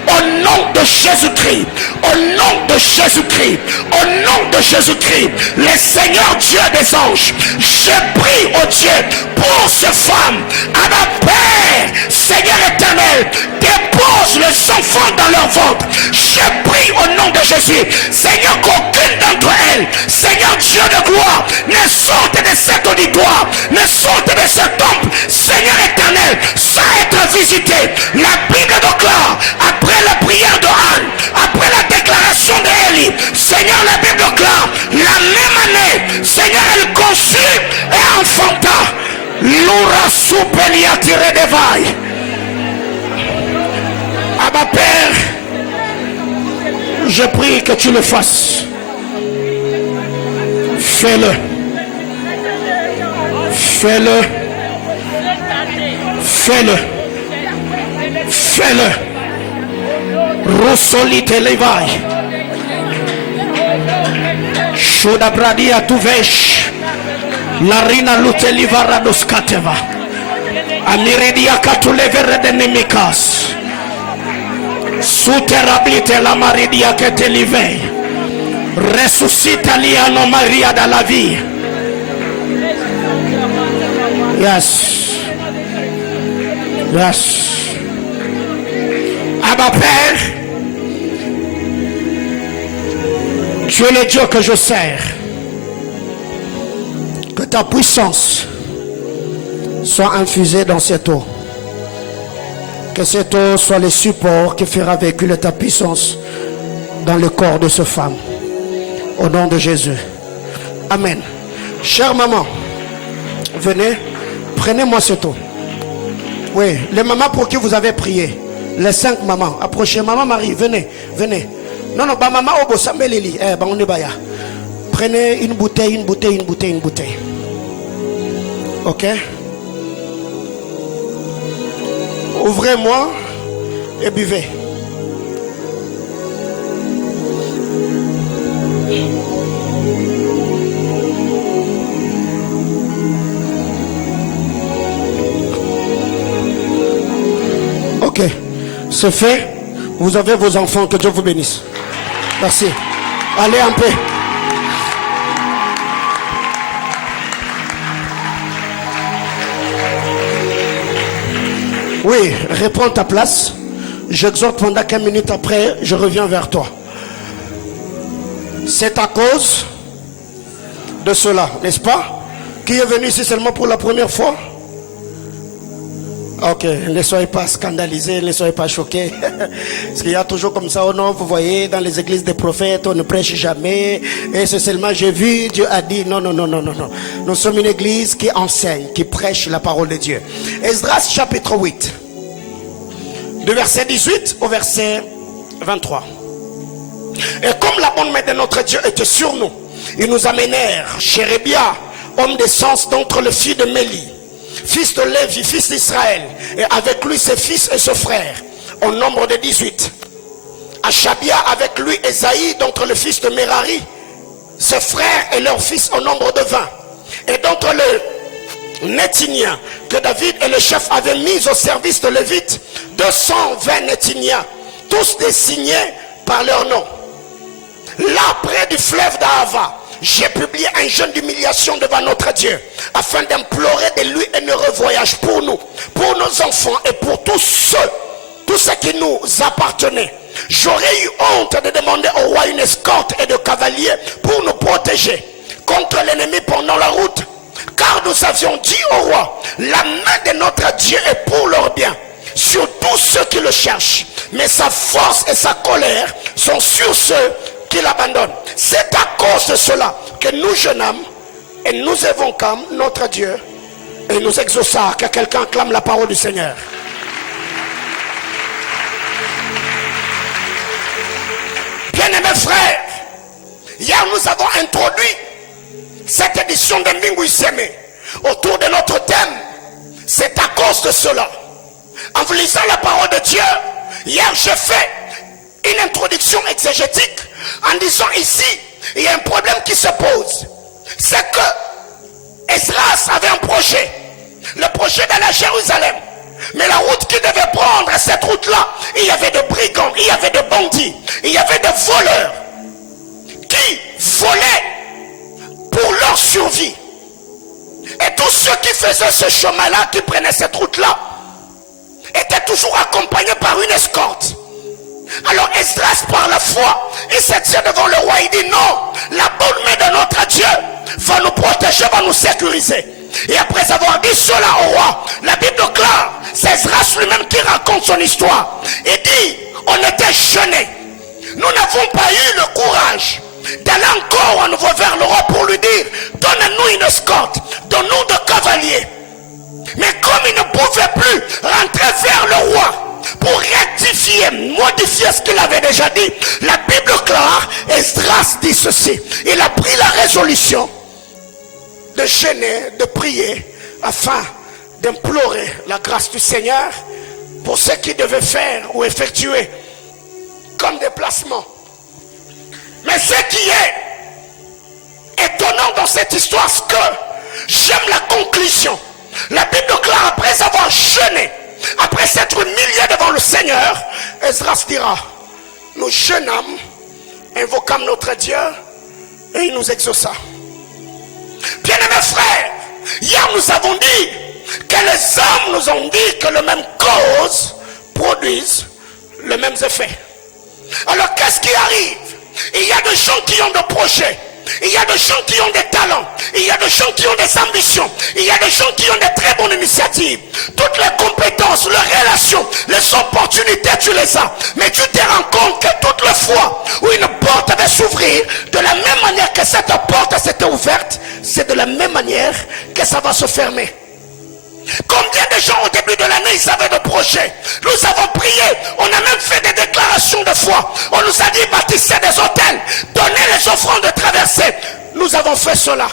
Au nom de Jésus-Christ. Au nom de Jésus-Christ. Au nom de Jésus-Christ. Le Seigneur Dieu des anges. Je prie au Dieu pour ces femmes. À ma Père, Seigneur éternel, dépose les enfants dans leur ventre. Je prie au nom de Jésus. Seigneur, qu'aucune d'entre elles, Seigneur Dieu de gloire, ne sorte de cet auditoire, ne sorte de ce temple. Seigneur éternel, sans être visité. La Bible déclare, après la prière de Anne, après la déclaration d'Élie, Seigneur, la Bible déclare, la même année, Seigneur, elle conçut et enfanta. L'oura soupelia tiré des vailles. À ma Père, je prie que tu le fasses. Fais-le. Fais-le. Fais-le. Fais-le. Rosolite levai. Shoda bradia tuvesh. Larina lutelivara doskateva. Amiredia katulevere de nemikas. Souterabilite la maridia que te live. Ressuscita liano Maria de la vie. Yes. Yes. Abba Père, tu es le Dieu que je sers. Que ta puissance soit infusée dans cette eau. Que cette eau soit le support qui fera véhiculer ta puissance dans le corps de cette femme. Au nom de Jésus. Amen. Chère maman, venez, prenez-moi cette eau. Oui, les mamans pour qui vous avez prié. Les 5 mamans. Approchez. Maman Marie, venez, venez. Non, non, bah maman, obo, sambelili. Bah on est baya. Prenez une bouteille, une bouteille, une bouteille, une bouteille. Ok? Ouvrez-moi et buvez. Ok, c'est fait. Vous avez vos enfants, que Dieu vous bénisse. Merci. Allez un peu. Oui, reprends ta place. J'exhorte pendant 15 minutes après, je reviens vers toi. C'est à cause de cela, n'est-ce pas? Qui est venu ici seulement pour la première fois? Ok, ne soyez pas scandalisés, ne soyez pas choqués. Parce qu'il y a toujours comme ça, oh non, vous voyez, dans les églises des prophètes, on ne prêche jamais. Et c'est seulement, j'ai vu, Dieu a dit, non, non, non, non, non, non. Nous sommes une église qui enseigne, qui prêche la parole de Dieu. Esdras chapitre 8, de verset 18 au verset 23. Et comme la bonne main de notre Dieu était sur nous, ils nous amenèrent Chérébia, homme d'essence d'entre le fils de Méli, fils de Lévi, fils d'Israël, et avec lui ses fils et ses frères, au nombre de 18. Achabia avec lui Esaïe, d'entre le fils de Merari, ses frères et leurs fils au nombre de 20. Et d'entre le Nétiniens, que David et le chef avaient mis au service de Lévite, 220 Nétiniens, tous désignés par leur nom. Là, près du fleuve d'Ahava, j'ai publié un jeûne d'humiliation devant notre Dieu, afin d'implorer de lui un heureux voyage pour nous, pour nos enfants et pour tous ceux qui nous appartenaient. J'aurais eu honte de demander au roi une escorte et de cavaliers pour nous protéger contre l'ennemi pendant la route, car nous avions dit au roi, la main de notre Dieu est pour leur bien, sur tous ceux qui le cherchent, mais sa force et sa colère sont sur ceux qui l'abandonnent. C'est à cause de cela que nous jeûnâmes et nous évoquâmes notre Dieu et nous exauça. Que quelqu'un acclame la parole du Seigneur. Bien-aimés frères, hier nous avons introduit cette édition de Mbingu Iseme autour de notre thème. C'est à cause de cela. En vous lisant la parole de Dieu, hier j'ai fait une introduction exégétique en disant ici, il y a un problème qui se pose. C'est que Esdras avait un projet. Le projet d'aller à Jérusalem. Mais la route qu'il devait prendre, cette route-là, il y avait des brigands, il y avait des bandits, il y avait des voleurs qui volaient pour leur survie. Et tous ceux qui faisaient ce chemin-là, qui prenaient cette route-là, étaient toujours accompagnés par une escorte. Alors Esdras, par la foi, il s'est tient devant le roi, il dit non, la bonne main de notre Dieu va nous protéger, va nous sécuriser. Et après avoir dit cela au roi, la Bible déclare, c'est Esdras lui-même qui raconte son histoire. Il dit, on était gênés, nous n'avons pas eu le courage d'aller encore à nouveau vers le roi pour lui dire, donne-nous une escorte, donne-nous de cavaliers. Mais comme il ne pouvait plus rentrer vers le roi pour rectifier, modifier ce qu'il avait déjà dit, la Bible claire, Esdras dit ceci. Il a pris la résolution de jeûner, de prier, afin d'implorer la grâce du Seigneur pour ce qu'il devait faire ou effectuer comme déplacement. Mais ce qui est étonnant dans cette histoire, c'est que j'aime la conclusion. La Bible claire, après avoir jeûné, après s'être humilié devant le Seigneur, Esdras dira, nous jeûnâmes, invoquâmes notre Dieu et il nous exauça. Bien-aimés frères, hier nous avons dit que les hommes nous ont dit que les mêmes causes produisent les mêmes effets. Alors qu'est-ce qui arrive? Il y a des gens qui ont des projets. Il y a des gens qui ont des talents. Il y a des gens qui ont des ambitions. Il y a des gens qui ont des très bonnes initiatives. Toutes les compétences, les relations, les opportunités, tu les as. Mais tu te rends compte que toutes les fois où une porte va s'ouvrir, de la même manière que cette porte s'était ouverte, c'est de la même manière que ça va se fermer. Combien de gens au début de l'année ils avaient des projets? Nous avons prié, on a même fait des déclarations de foi. On nous a dit bâtissez des hôtels, donnez les offrandes de traversée. Nous avons fait cela.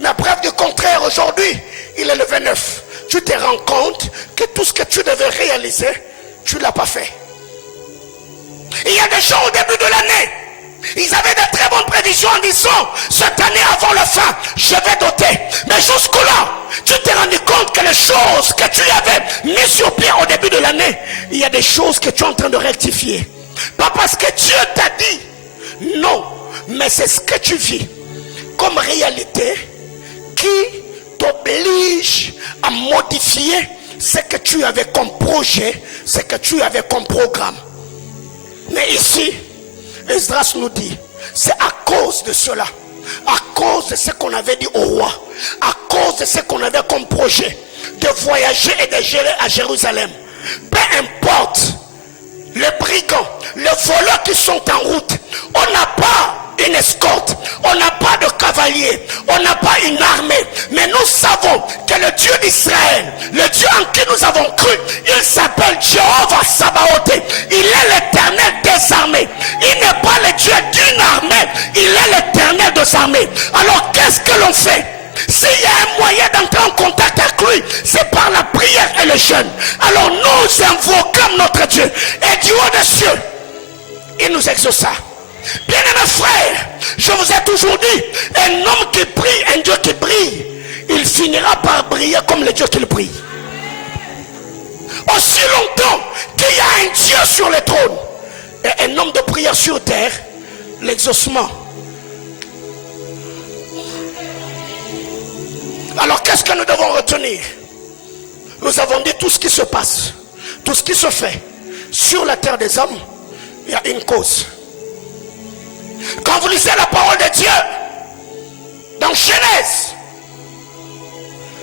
Mais preuve du contraire, aujourd'hui, il est le 29. Tu te rends compte que tout ce que tu devais réaliser, tu ne l'as pas fait. Il y a des gens au début de l'année, ils avaient de très bonnes prévisions en disant, cette année avant la fin, je vais doter. Mais jusque-là, tu t'es rendu compte que les choses que tu avais mises sur pied au début de l'année, il y a des choses que tu es en train de rectifier. Pas parce que Dieu t'a dit, non, mais c'est ce que tu vis comme réalité qui t'oblige à modifier ce que tu avais comme projet, ce que tu avais comme programme. Mais ici, Esdras nous dit, C'est à cause de cela, à cause de ce qu'on avait dit au roi, à cause de ce qu'on avait comme projet de voyager et de gérer à Jérusalem. Peu importe les brigands, les voleurs qui sont en route, on n'a pas une escorte, on n'a pas de cavaliers, on n'a pas une armée, mais nous savons que le Dieu d'Israël, le Dieu en qui nous avons cru, il s'appelle Jéhovah Sabaoth, il est l'Éternel des armées, il n'est pas le Dieu d'une armée, il est l'Éternel des armées. Alors qu'est-ce que l'on fait? S'il y a un moyen d'entrer en contact avec lui, c'est par la prière et le jeûne. Alors nous invoquons notre Dieu, et du haut des cieux il nous exauça. Bien-aimés frères, je vous ai toujours dit, un homme qui prie, un Dieu qui brille, il finira par briller comme le Dieu qu'il brille. Aussi longtemps qu'il y a un Dieu sur le trône et un homme de prière sur terre, l'exaucement. Alors qu'est-ce que nous devons retenir? Nous avons dit tout ce qui se passe, tout ce qui se fait sur la terre des hommes, il y a une cause. Quand vous lisez la parole de Dieu dans Genèse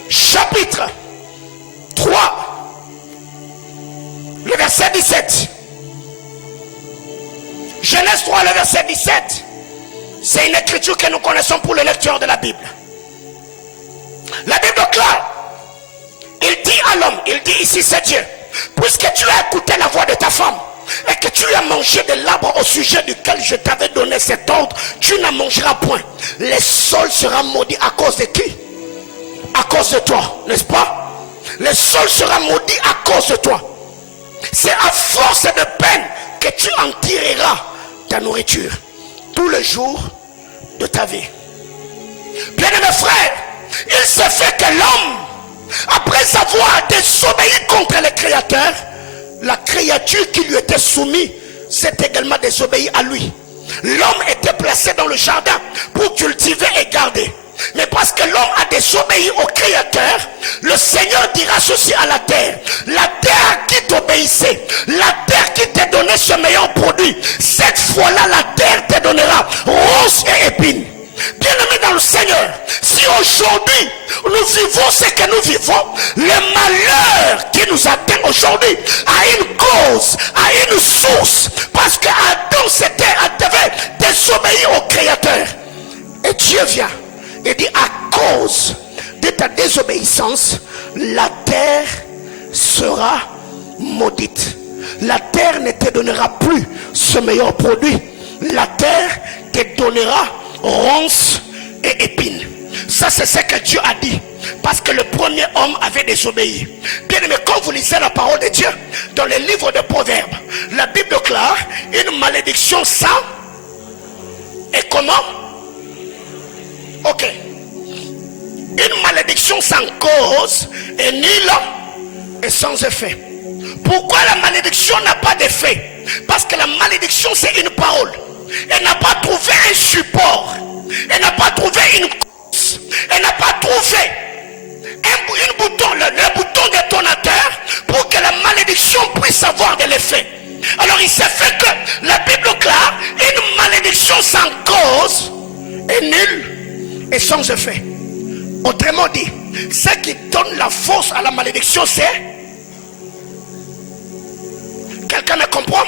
chapitre 3 le verset 17, Genèse 3 le verset 17, c'est une écriture que nous connaissons pour les lecteurs de la Bible. La Bible claire, il dit à l'homme, il dit ici c'est Dieu, puisque tu as écouté la voix de ta femme et que tu as mangé de l'arbre au sujet duquel je t'avais donné cet ordre, tu n'en mangeras point. Le sol sera maudit à cause de qui? À cause de toi, n'est-ce pas? Le sol sera maudit à cause de toi. C'est à force de peine que tu en tireras ta nourriture tous les jours de ta vie. Bien-aimés frères, il se fait que l'homme, après avoir désobéi contre le Créateur, la créature qui lui était soumise s'est également désobéie à lui. L'homme était placé dans le jardin pour cultiver et garder. Mais parce que l'homme a désobéi au Créateur, le Seigneur dira ceci à la terre: la terre qui t'obéissait, la terre qui t'a donné ce meilleur produit, cette fois-là la terre te donnera rose et épines. Bien-aimés dans le Seigneur, si aujourd'hui nous vivons ce que nous vivons, le malheur qui nous atteint aujourd'hui a une cause, a une source, parce que Adam devait désobéir au Créateur. Et Dieu vient et dit: à cause de ta désobéissance, la terre sera maudite. La terre ne te donnera plus ce meilleur produit. La terre te donnera ronces et épines. Ça, c'est ce que Dieu a dit, parce que le premier homme avait désobéi. Bien aimé, quand vous lisez la parole de Dieu dans les livres de Proverbes, la Bible déclare une malédiction sans et comment? Ok. Une malédiction sans cause est nulle et sans effet. Pourquoi la malédiction n'a pas d'effet? Parce que la malédiction, c'est une parole. Elle n'a pas trouvé un support. Elle n'a pas trouvé une cause. Elle n'a pas trouvé un bouton, le bouton détonateur pour que la malédiction puisse avoir de l'effet. Alors il s'est fait que la Bible déclare une malédiction sans cause est nulle et sans effet. Autrement dit, ce qui donne la force à la malédiction, c'est... Quelqu'un me comprend?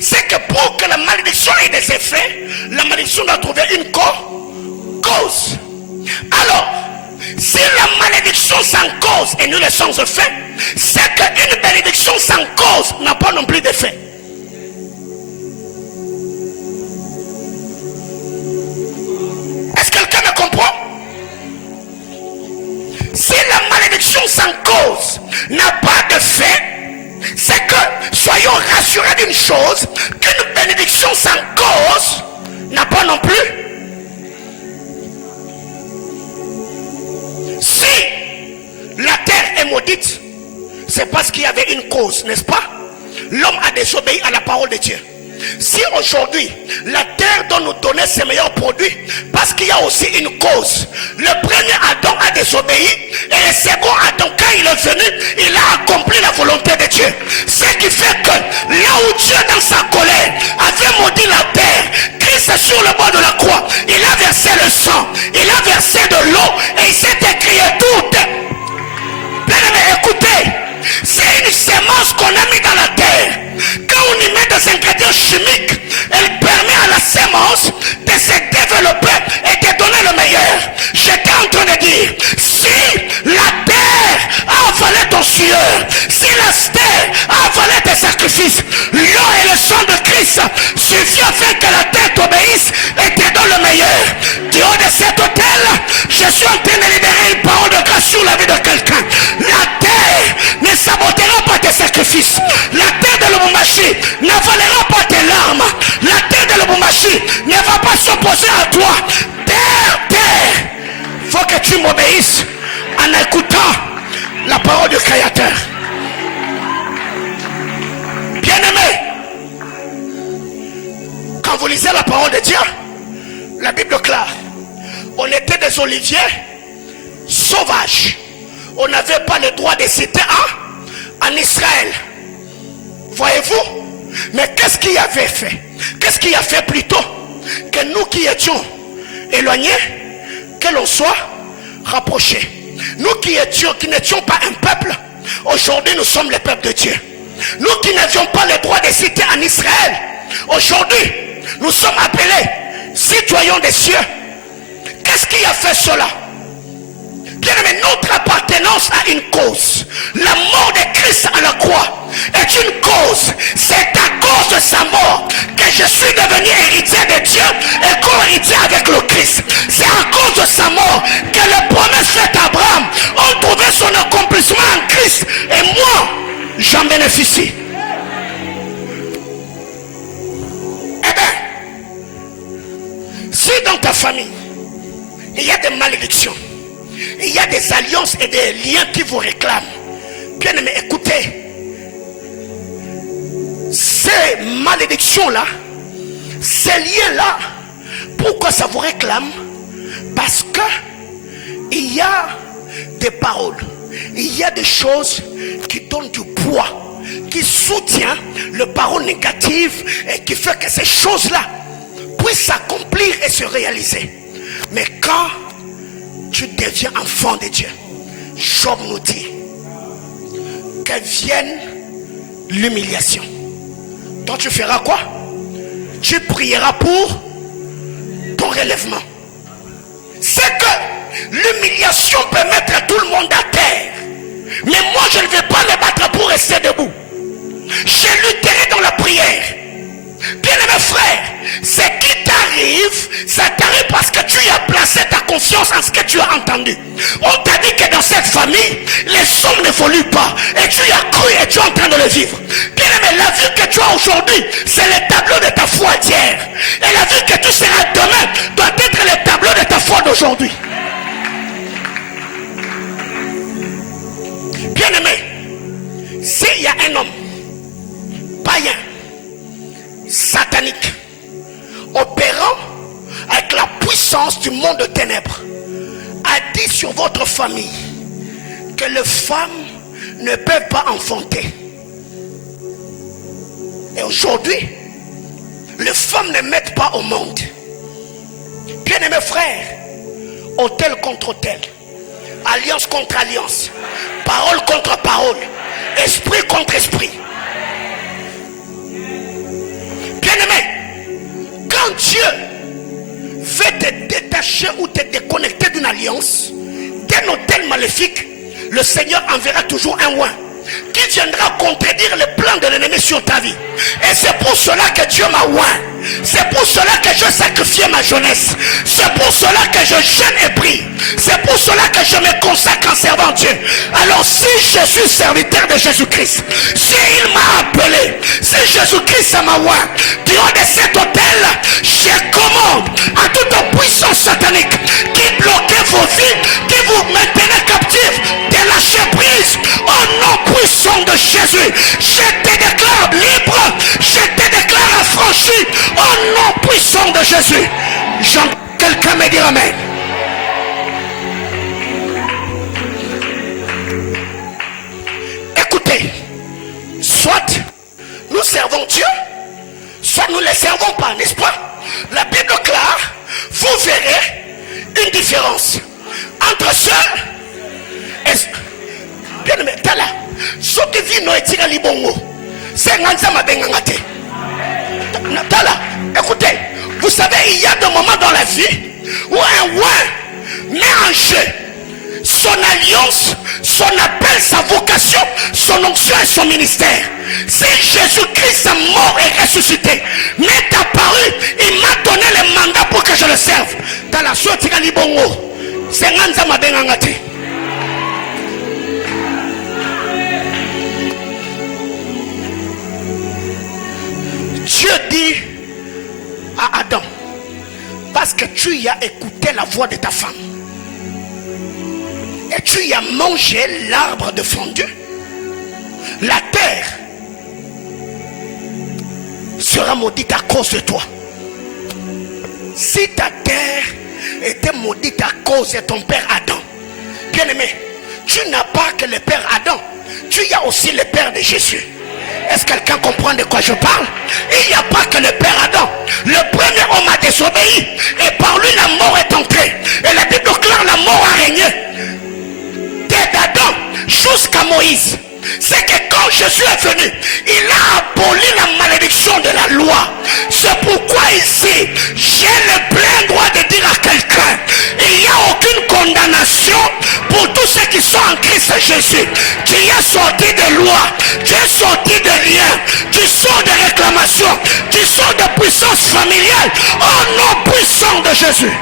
C'est que pour que la malédiction ait des effets, la malédiction doit trouver une cause. Alors, si la malédiction sans cause est nulle et sans effet, c'est qu'une bénédiction sans cause n'a pas non plus d'effet. Est-ce que quelqu'un me comprend? Si la malédiction sans cause n'a pas d'effet, c'est que, soyons rassurés d'une chose, qu'une bénédiction sans cause n'a pas non plus. Si la terre est maudite, c'est parce qu'il y avait une cause, n'est-ce pas? L'homme a désobéi à la parole de Dieu. Si aujourd'hui la terre doit nous donner ses meilleurs produits, parce qu'il y a aussi une cause. Le premier Adam a désobéi, et le second Adam, quand il est venu, il a accompli la volonté de Dieu. Ce qui fait que là où Dieu dans sa colère avait maudit la terre, Christ sur le bord de la croix, il a versé le sang, il a versé de l'eau et il s'est écrié tout. Bien aimé, écoutez, c'est une semence qu'on a mis dans la terre. Quand on y met des ingrédients chimiques, elle permet à la semence de se développer et de donner le meilleur. J'étais en train de dire, si la terre a avalé ton sueur, si la terre a avalé tes sacrifices, l'eau et le sang de Christ suffit afin que la terre t'obéisse et te donne le meilleur. Du haut de cet hôtel, je suis en train de libérer une parole de grâce sur la vie de quelqu'un. La terre ne sabotera pas tes sacrifices. La terre de Lubumbashi n'avalera pas tes larmes. La terre de Lubumbashi ne va pas s'opposer à toi. Terre, faut que tu m'obéisses en écoutant la parole du Créateur. Bien-aimé, quand vous lisez la parole de Dieu, la Bible claire, on était des oliviers sauvages. On n'avait pas le droit de citer en Israël. Voyez-vous? Mais qu'est-ce qu'il avait fait? Qu'est-ce qu'il a fait plutôt? Que nous qui étions éloignés, que l'on soit rapprochés. Nous qui n'étions pas un peuple, aujourd'hui nous sommes le peuple de Dieu. Nous qui n'avions pas le droit de citer en Israël, aujourd'hui nous sommes appelés citoyens des cieux. Qu'est-ce qui a fait cela? Bien aimé, notre appartenance à une cause. La mort de Christ à la croix est une cause. C'est à cause de sa mort que je suis devenu héritier de Dieu et co-héritier avec le Christ. C'est à cause de sa mort que les promesses faites à Abraham ont trouvé son accomplissement en Christ. Et moi, j'en bénéficie. Eh bien, si dans ta famille, il y a des malédictions, il y a des alliances et des liens qui vous réclament, bien aimé, écoutez, ces malédictions-là, ces liens-là, pourquoi ça vous réclame? Parce que il y a des paroles, il y a des choses qui donnent du poids, qui soutiennent les paroles négatives et qui fait que ces choses-là puissent s'accomplir et se réaliser. Mais quand tu deviens enfant de Dieu, Job nous dit que vienne l'humiliation. Donc tu feras quoi? Tu prieras pour ton relèvement. C'est que l'humiliation peut mettre tout le monde à terre, mais moi je ne vais pas les battre pour rester debout. Je lutterai dans la prière. Bien aimé frère, ce qui t'arrive, ça t'arrive parce que tu as placé ta confiance en ce que tu as entendu. On t'a dit que dans cette famille, les hommes n'évoluent pas. Et tu y as cru et tu es en train de le vivre. Bien aimé, la vie que tu as aujourd'hui, c'est le tableau de ta foi d'hier. Et la vie que tu seras demain doit être le tableau de ta foi d'aujourd'hui. Bien aimé, s'il y a un homme païen, satanique, opérant avec la puissance du monde de ténèbres, a dit sur votre famille que les femmes ne peuvent pas enfanter. Et aujourd'hui, les femmes ne mettent pas au monde. Bien aimés frères, hôtel contre hôtel, alliance contre alliance, parole contre parole, esprit contre esprit. Bien-aimé, quand Dieu veut te détacher ou te déconnecter d'une alliance, d'un hôtel maléfique, le Seigneur enverra toujours un oint qui viendra contredire les plans de l'ennemi sur ta vie. Et c'est pour cela que Dieu m'a oint. C'est pour cela que je sacrifie ma jeunesse. C'est pour cela que je jeûne et prie. C'est pour cela que je me consacre en servant Dieu. Alors si je suis serviteur de Jésus-Christ, si il m'a appelé, si Jésus-Christ m'a oint, du haut de cet hôtel, je commande à toute puissance satanique qui bloquait vos vies, qui vous maintenait captifs, de lâcher prise. Au nom puissant de Jésus, je te déclare libre, je te déclare affranchi. Au nom puissant de Jésus. Quelqu'un me dit amen. Écoutez, soit nous servons Dieu, soit nous ne le servons pas, n'est-ce pas? la Bible déclare, vous verrez une différence entre ceux et... Bien aimé, tala. Ce qui vit no etira libongo. C'est nganza mabengangate. Tala, écoutez, vous savez, il y a des moments dans la vie où un roi met en jeu son alliance, son appel, sa vocation, son onction et son ministère. Si Jésus-Christ est mort et ressuscité, m'est apparu, il m'a donné le mandat pour que je le serve. Dans la suite, il y a bongo. C'est nganza mabengangate. Dieu dit à Adam, parce que tu y as écouté la voix de ta femme et tu y as mangé l'arbre défendu, la terre sera maudite à cause de toi. Si ta terre était maudite à cause de ton père Adam, bien aimé, tu n'as pas que le père Adam, tu y as aussi le père de Jésus. Est-ce que quelqu'un comprend de quoi je parle? Il n'y a pas que le père Adam. Le premier homme a désobéi et par lui la mort est entrée. Et la Bible déclare la mort a régné d'Adam jusqu'à Moïse. C'est que quand Jésus est venu, il a aboli la malédiction de la loi. C'est pourquoi ici, j'ai le plein droit de dire à quelqu'un, il n'y a aucune condamnation pour tous ceux qui sont en Christ Jésus. Tu es sorti de loi, tu es sorti de liens, tu sors de réclamations, tu sors de puissance familiale au nom puissant de Jésus.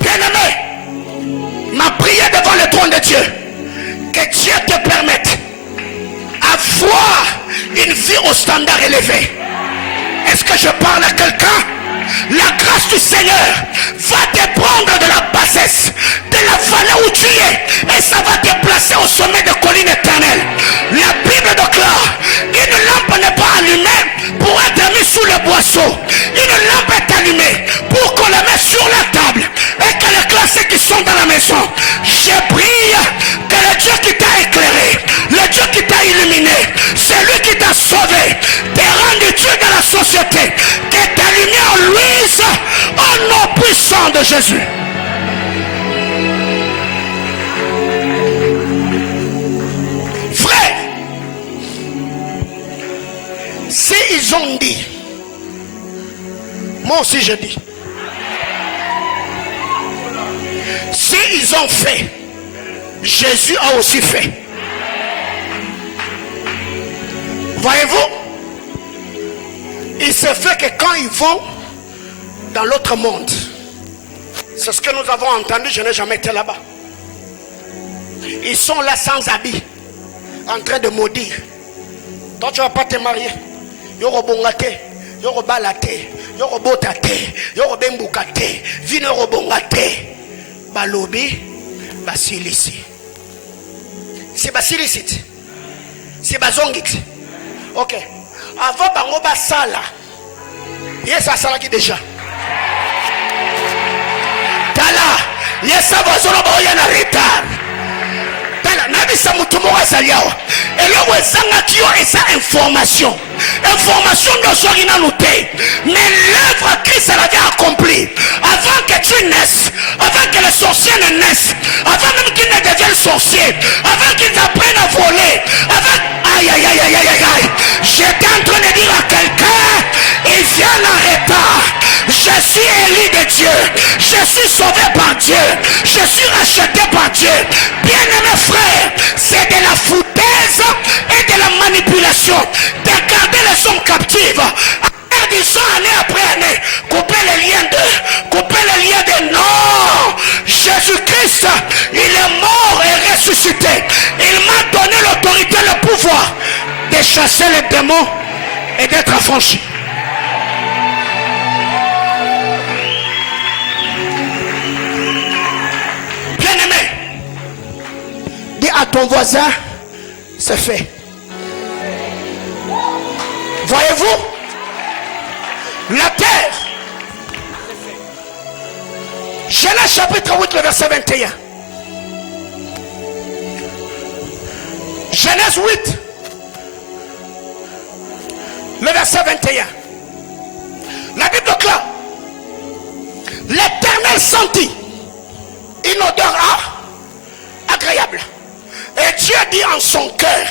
Bien-aimé, ma prière devant le trône de Dieu, que Dieu te permette d'avoir une vie au standard élevé. Est-ce que je parle à quelqu'un? La grâce du Seigneur va te prendre de la bassesse, de la vallée où tu es, et ça va te placer au sommet de collines éternelles. La Bible déclare, une lampe n'est pas allumée pour être mise sous le boisseau. Une lampe est allumée pour qu'on la mette sur la table et qu'elle éclaire ceux qui sont dans la maison. Je prie que le Dieu qui t'a éclairé, le Dieu qui t'a illuminé, celui qui t'a sauvé, te rende Dieu dans la société, que ta lumière luise au nom puissant de Jésus. Frère, si ils ont dit, moi aussi je dis, si ils ont fait, Jésus a aussi fait. Voyez-vous, il se fait que quand ils vont dans l'autre monde, c'est ce que nous avons entendu, je n'ai jamais été là-bas. Ils sont là sans habit, en train de maudire. Toi tu ne vas pas te marier. Yoro bongate, yoro balate, yoro botate, yoro bembukate, vino yoro bongate. Balobi, basilisi. C'est basilicite. C'est bazongit. Ok. Avant bango basala. Yes, ça sala qui déjà. Tala, yes, ça va solo boya na retard. Tala, nabi sa mutumo asaliao. Et là où ezanga kio esa information. Information ne soit rien noté. Mais l'œuvre Christ l'avait accomplie. Avant que tu naisses, avant que les sorciers ne naissent, avant même qu'ils ne deviennent sorciers, avant qu'ils apprennent à voler, avant... Aïe, aïe, aïe, aïe, aïe, aïe. J'étais en train de dire à quelqu'un, il vient en retard. Je suis élu de Dieu. Je suis sauvé par Dieu. Je suis racheté par Dieu. Bien-aimés frères, c'est de la foutaise et de la manipulation de garder les hommes captifs. Disons année après année, couper les liens de non. Jésus-Christ, il est mort et ressuscité. Il m'a donné l'autorité, le pouvoir de chasser les démons et d'être affranchi. Bien-aimé, dis à ton voisin, c'est fait. Voyez-vous, la terre, Genèse chapitre 8, le verset 21. Genèse 8, Le verset 21. La Bible déclare, l'Éternel sentit une odeur agréable. Et Dieu dit en son cœur,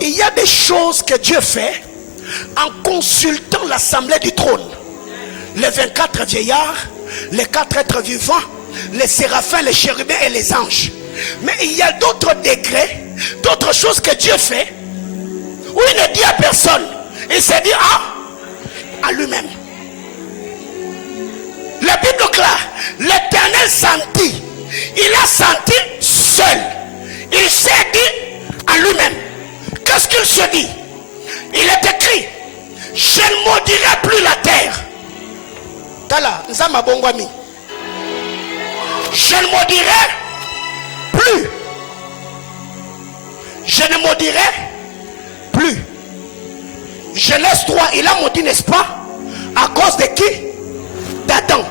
il y a des choses que Dieu fait en consultant l'assemblée du trône. Les 24 vieillards, les 4 êtres vivants, les séraphins, les chérubins et les anges. Mais il y a d'autres décrets, d'autres choses que Dieu fait où il ne dit à personne. Il se dit à lui-même. La Bible déclare, l'Éternel sentit. Il a senti seul. Il s'est dit à lui-même. Qu'est-ce qu'il se dit? Il est écrit, je ne maudirai plus la terre. Tala, Nzama Bongwami. Je ne maudirai plus. Je ne maudirai plus. Genèse 3, il a maudit, n'est-ce pas? À cause de qui? D'Adam.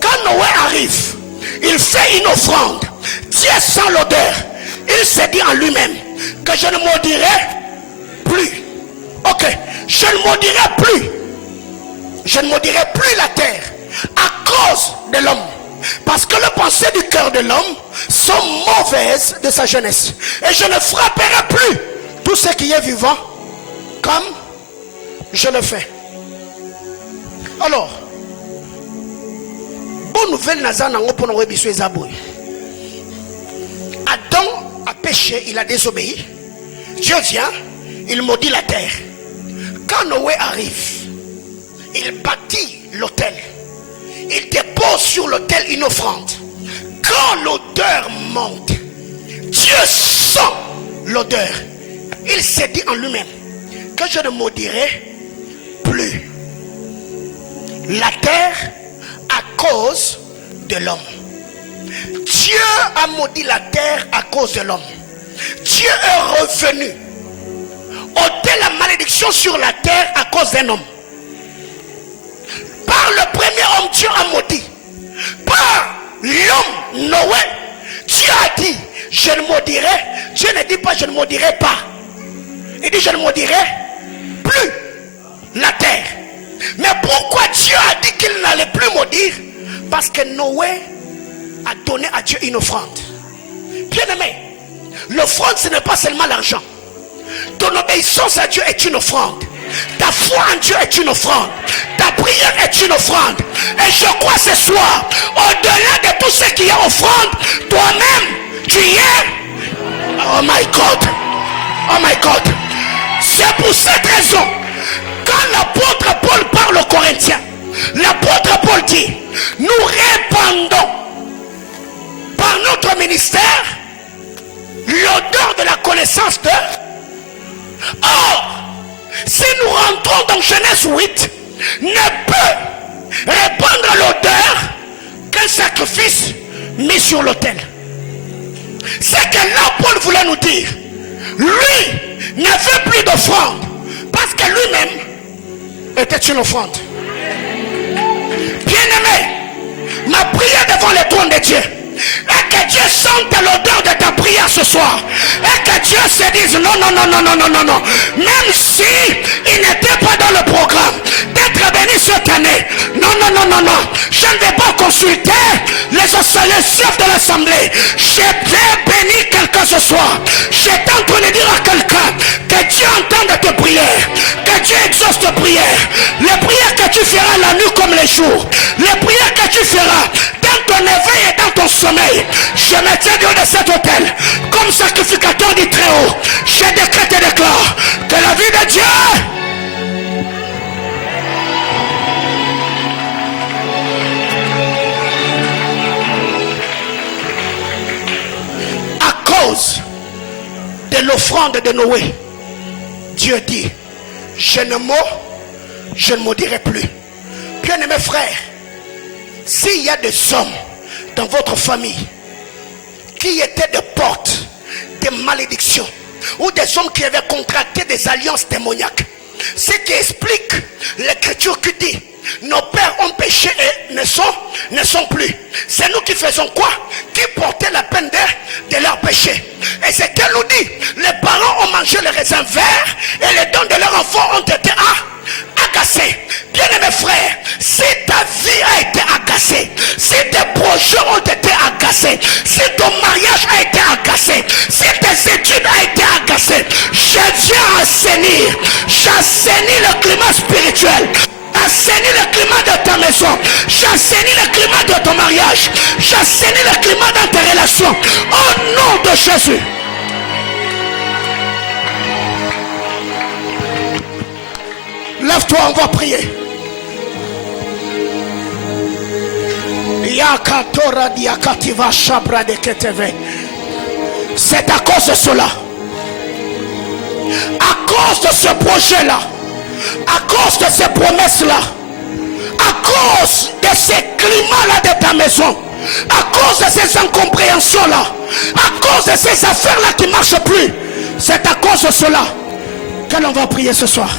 Quand Noé arrive, il fait une offrande. Dieu sent l'odeur. Il s'est dit en lui-même que je ne maudirai plus. Ok, je ne maudirai plus. Je ne maudirai plus la terre à cause de l'homme. Parce que les pensées du cœur de l'homme sont mauvaises de sa jeunesse. Et je ne frapperai plus tout ce qui est vivant comme je le fais. Alors, bonne nouvelle, Adam a péché, il a désobéi. Dieu vient, il maudit la terre. Quand Noé arrive, il bâtit l'autel. Il dépose sur l'autel une offrande. Quand l'odeur monte, Dieu sent l'odeur. Il s'est dit en lui-même que je ne maudirai plus la terre à cause de l'homme. Dieu a maudit la terre à cause de l'homme. Dieu est revenu ôter la malédiction sur la terre à cause d'un homme. Par le premier homme, Dieu a maudit. Par l'homme Noé, Dieu a dit, je ne maudirai. Dieu ne dit pas, je ne maudirai pas. Il dit, je ne maudirai plus la terre. Mais pourquoi Dieu a dit qu'il n'allait plus maudire? Parce que Noé a donné à Dieu une offrande. Bien aimé, l'offrande, ce n'est pas seulement l'argent. Ton obéissance à Dieu est une offrande. Ta foi en Dieu est une offrande. Ta prière est une offrande. Et je crois ce soir, au-delà de tout ce qui est offrande, toi-même, tu y es. Oh my God. Oh my God. C'est pour cette raison, quand l'apôtre Paul parle aux Corinthiens, l'apôtre Paul dit, nous répandons par notre ministère l'odeur de la connaissance de... Or, si nous rentrons dans Genèse 8, ne peut répandre l'odeur qu'un sacrifice mis sur l'autel. C'est que là Paul voulait nous dire, lui ne veut plus d'offrande parce que lui-même était une offrande. Bien-aimé, ma prière devant le trône de Dieu et que Dieu sente l'odeur de ta prière ce soir et que Dieu se dise non, non, non, non, non, non, non, non. Même si il n'était pas dans le programme d'être béni cette année, non, non, non, non, non, je ne vais pas consulter les chefs de l'assemblée. Je vais bénir quelqu'un ce soir. J'étais en train de dire à quelqu'un que Dieu entende tes prières, que Dieu exauce tes prières, les prières que tu feras la nuit comme les jours, les prières que tu feras dans ton éveil et dans ton sommeil. Je me tiens de cet hôtel comme sacrificateur du Très-Haut. Je décrète et déclare que la vie de Dieu à cause de l'offrande de Noé, Dieu dit, je ne maudirai plus. Bien-aimés frères, s'il y a des hommes dans votre famille qui étaient des portes de malédiction, ou des hommes qui avaient contracté des alliances démoniaques, ce qui explique l'écriture qui dit nos pères ont péché et ne sont plus. C'est nous qui faisons quoi? Qui portaient la peine de leur péché. Et c'est qu'elle nous dit, les parents ont mangé les raisins verts et les dons de leurs enfants ont été agacés. Bien aimés frères, si ta vie a été agacée, si tes projets ont été agacés, si ton mariage a été agacé, si tes études ont été agacées, je viens assainir. J'assainis le climat spirituel. J'assainis le climat de ta maison. J'assainis le climat de ton mariage. J'assainis le climat dans tes relations. Au nom de Jésus. Lève-toi, on va prier. C'est à cause de cela. À cause de ce projet-là. À cause de ces promesses-là, à cause de ces climats-là de ta maison, à cause de ces incompréhensions-là, à cause de ces affaires-là qui ne marchent plus, c'est à cause de cela que l'on va prier ce soir.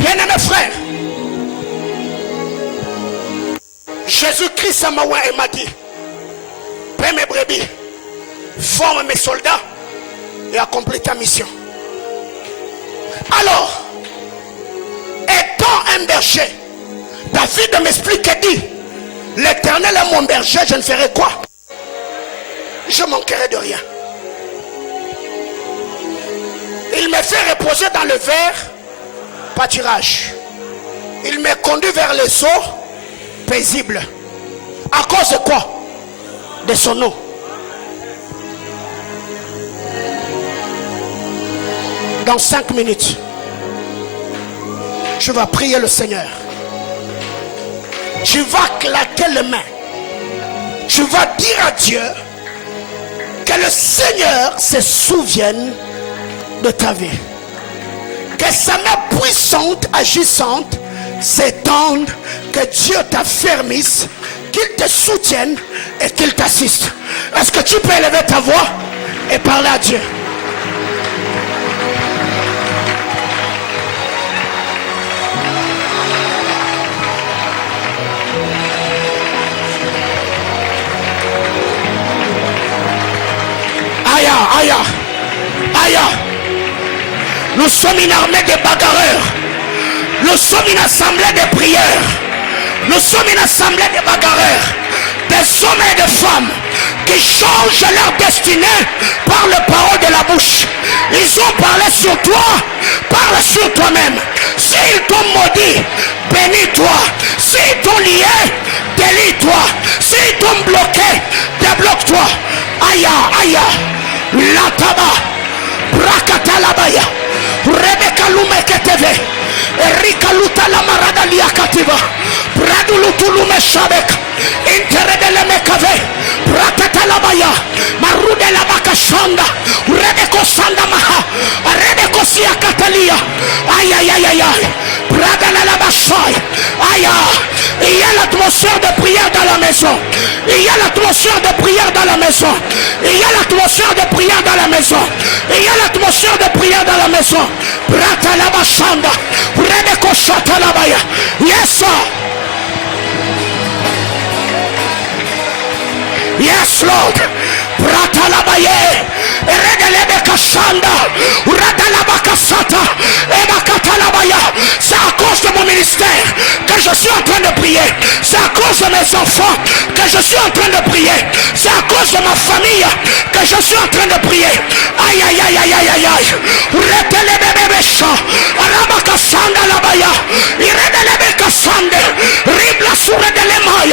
Bien-aimés frères, Jésus-Christ m'a dit, paie mes brebis, forme mes soldats et accomplis ta mission. Alors, étant un berger, David m'explique et dit, l'Éternel est mon berger, je ne ferai quoi? Je manquerai de rien. Il me fait reposer dans le vert pâturage. Il me conduit vers les eaux paisibles. À cause de quoi? De son nom. Dans 5 minutes, tu vas prier le Seigneur. Tu vas claquer les mains. Tu vas dire à Dieu que le Seigneur se souvienne de ta vie. Que sa main puissante, agissante, s'étende. Que Dieu t'affermisse, qu'il te soutienne et qu'il t'assiste. Est-ce que tu peux élever ta voix et parler à Dieu? Aïe, aïe, aïe. Nous sommes une armée de bagarreurs. Nous sommes une assemblée de prières. Nous sommes une assemblée de bagarreurs, des hommes et des femmes qui changent leur destinée par les paroles de la bouche. Ils ont parlé sur toi, parle sur toi-même. S'ils t'ont maudit, bénis-toi. S'ils t'ont lié, délie-toi. S'ils t'ont bloqué, débloque-toi. Aïe, aïe, la taba, brakata la baya, Rebecca Lumeketeve. Erika luta la marada liakativa. Bradulu tulume shabek. Interedele mekave. Bratata la baya. Marude la bakashanda. Rebeko sanda maha. Rebeko siya katalia. Aïe aïe aïe aïe aïe. Bradala la bashai. Aïe. Il y a l'atmosphère de prière dans la maison. Il y a l'atmosphère de prière dans la maison. Il y a l'atmosphère de prière dans la maison. Il y a l'atmosphère de prière dans la maison. Brata la bashanda. Rebeko shata la baya. Yes sir. Yes Lord. Brata la baya. Redelebe kashanda. Rada la bakasata. Eba katalabaya. C'est à cause de mon ministère que je suis en train de prier. C'est à cause de mes enfants que je suis en train de prier. C'est à cause de ma famille que je suis en train de prier. Aïe aïe aïe aïe aïe aïe aïe. Retelebe sha. Araba kasanda la baya. Iredelebe kasande. Ribla sure de lemai.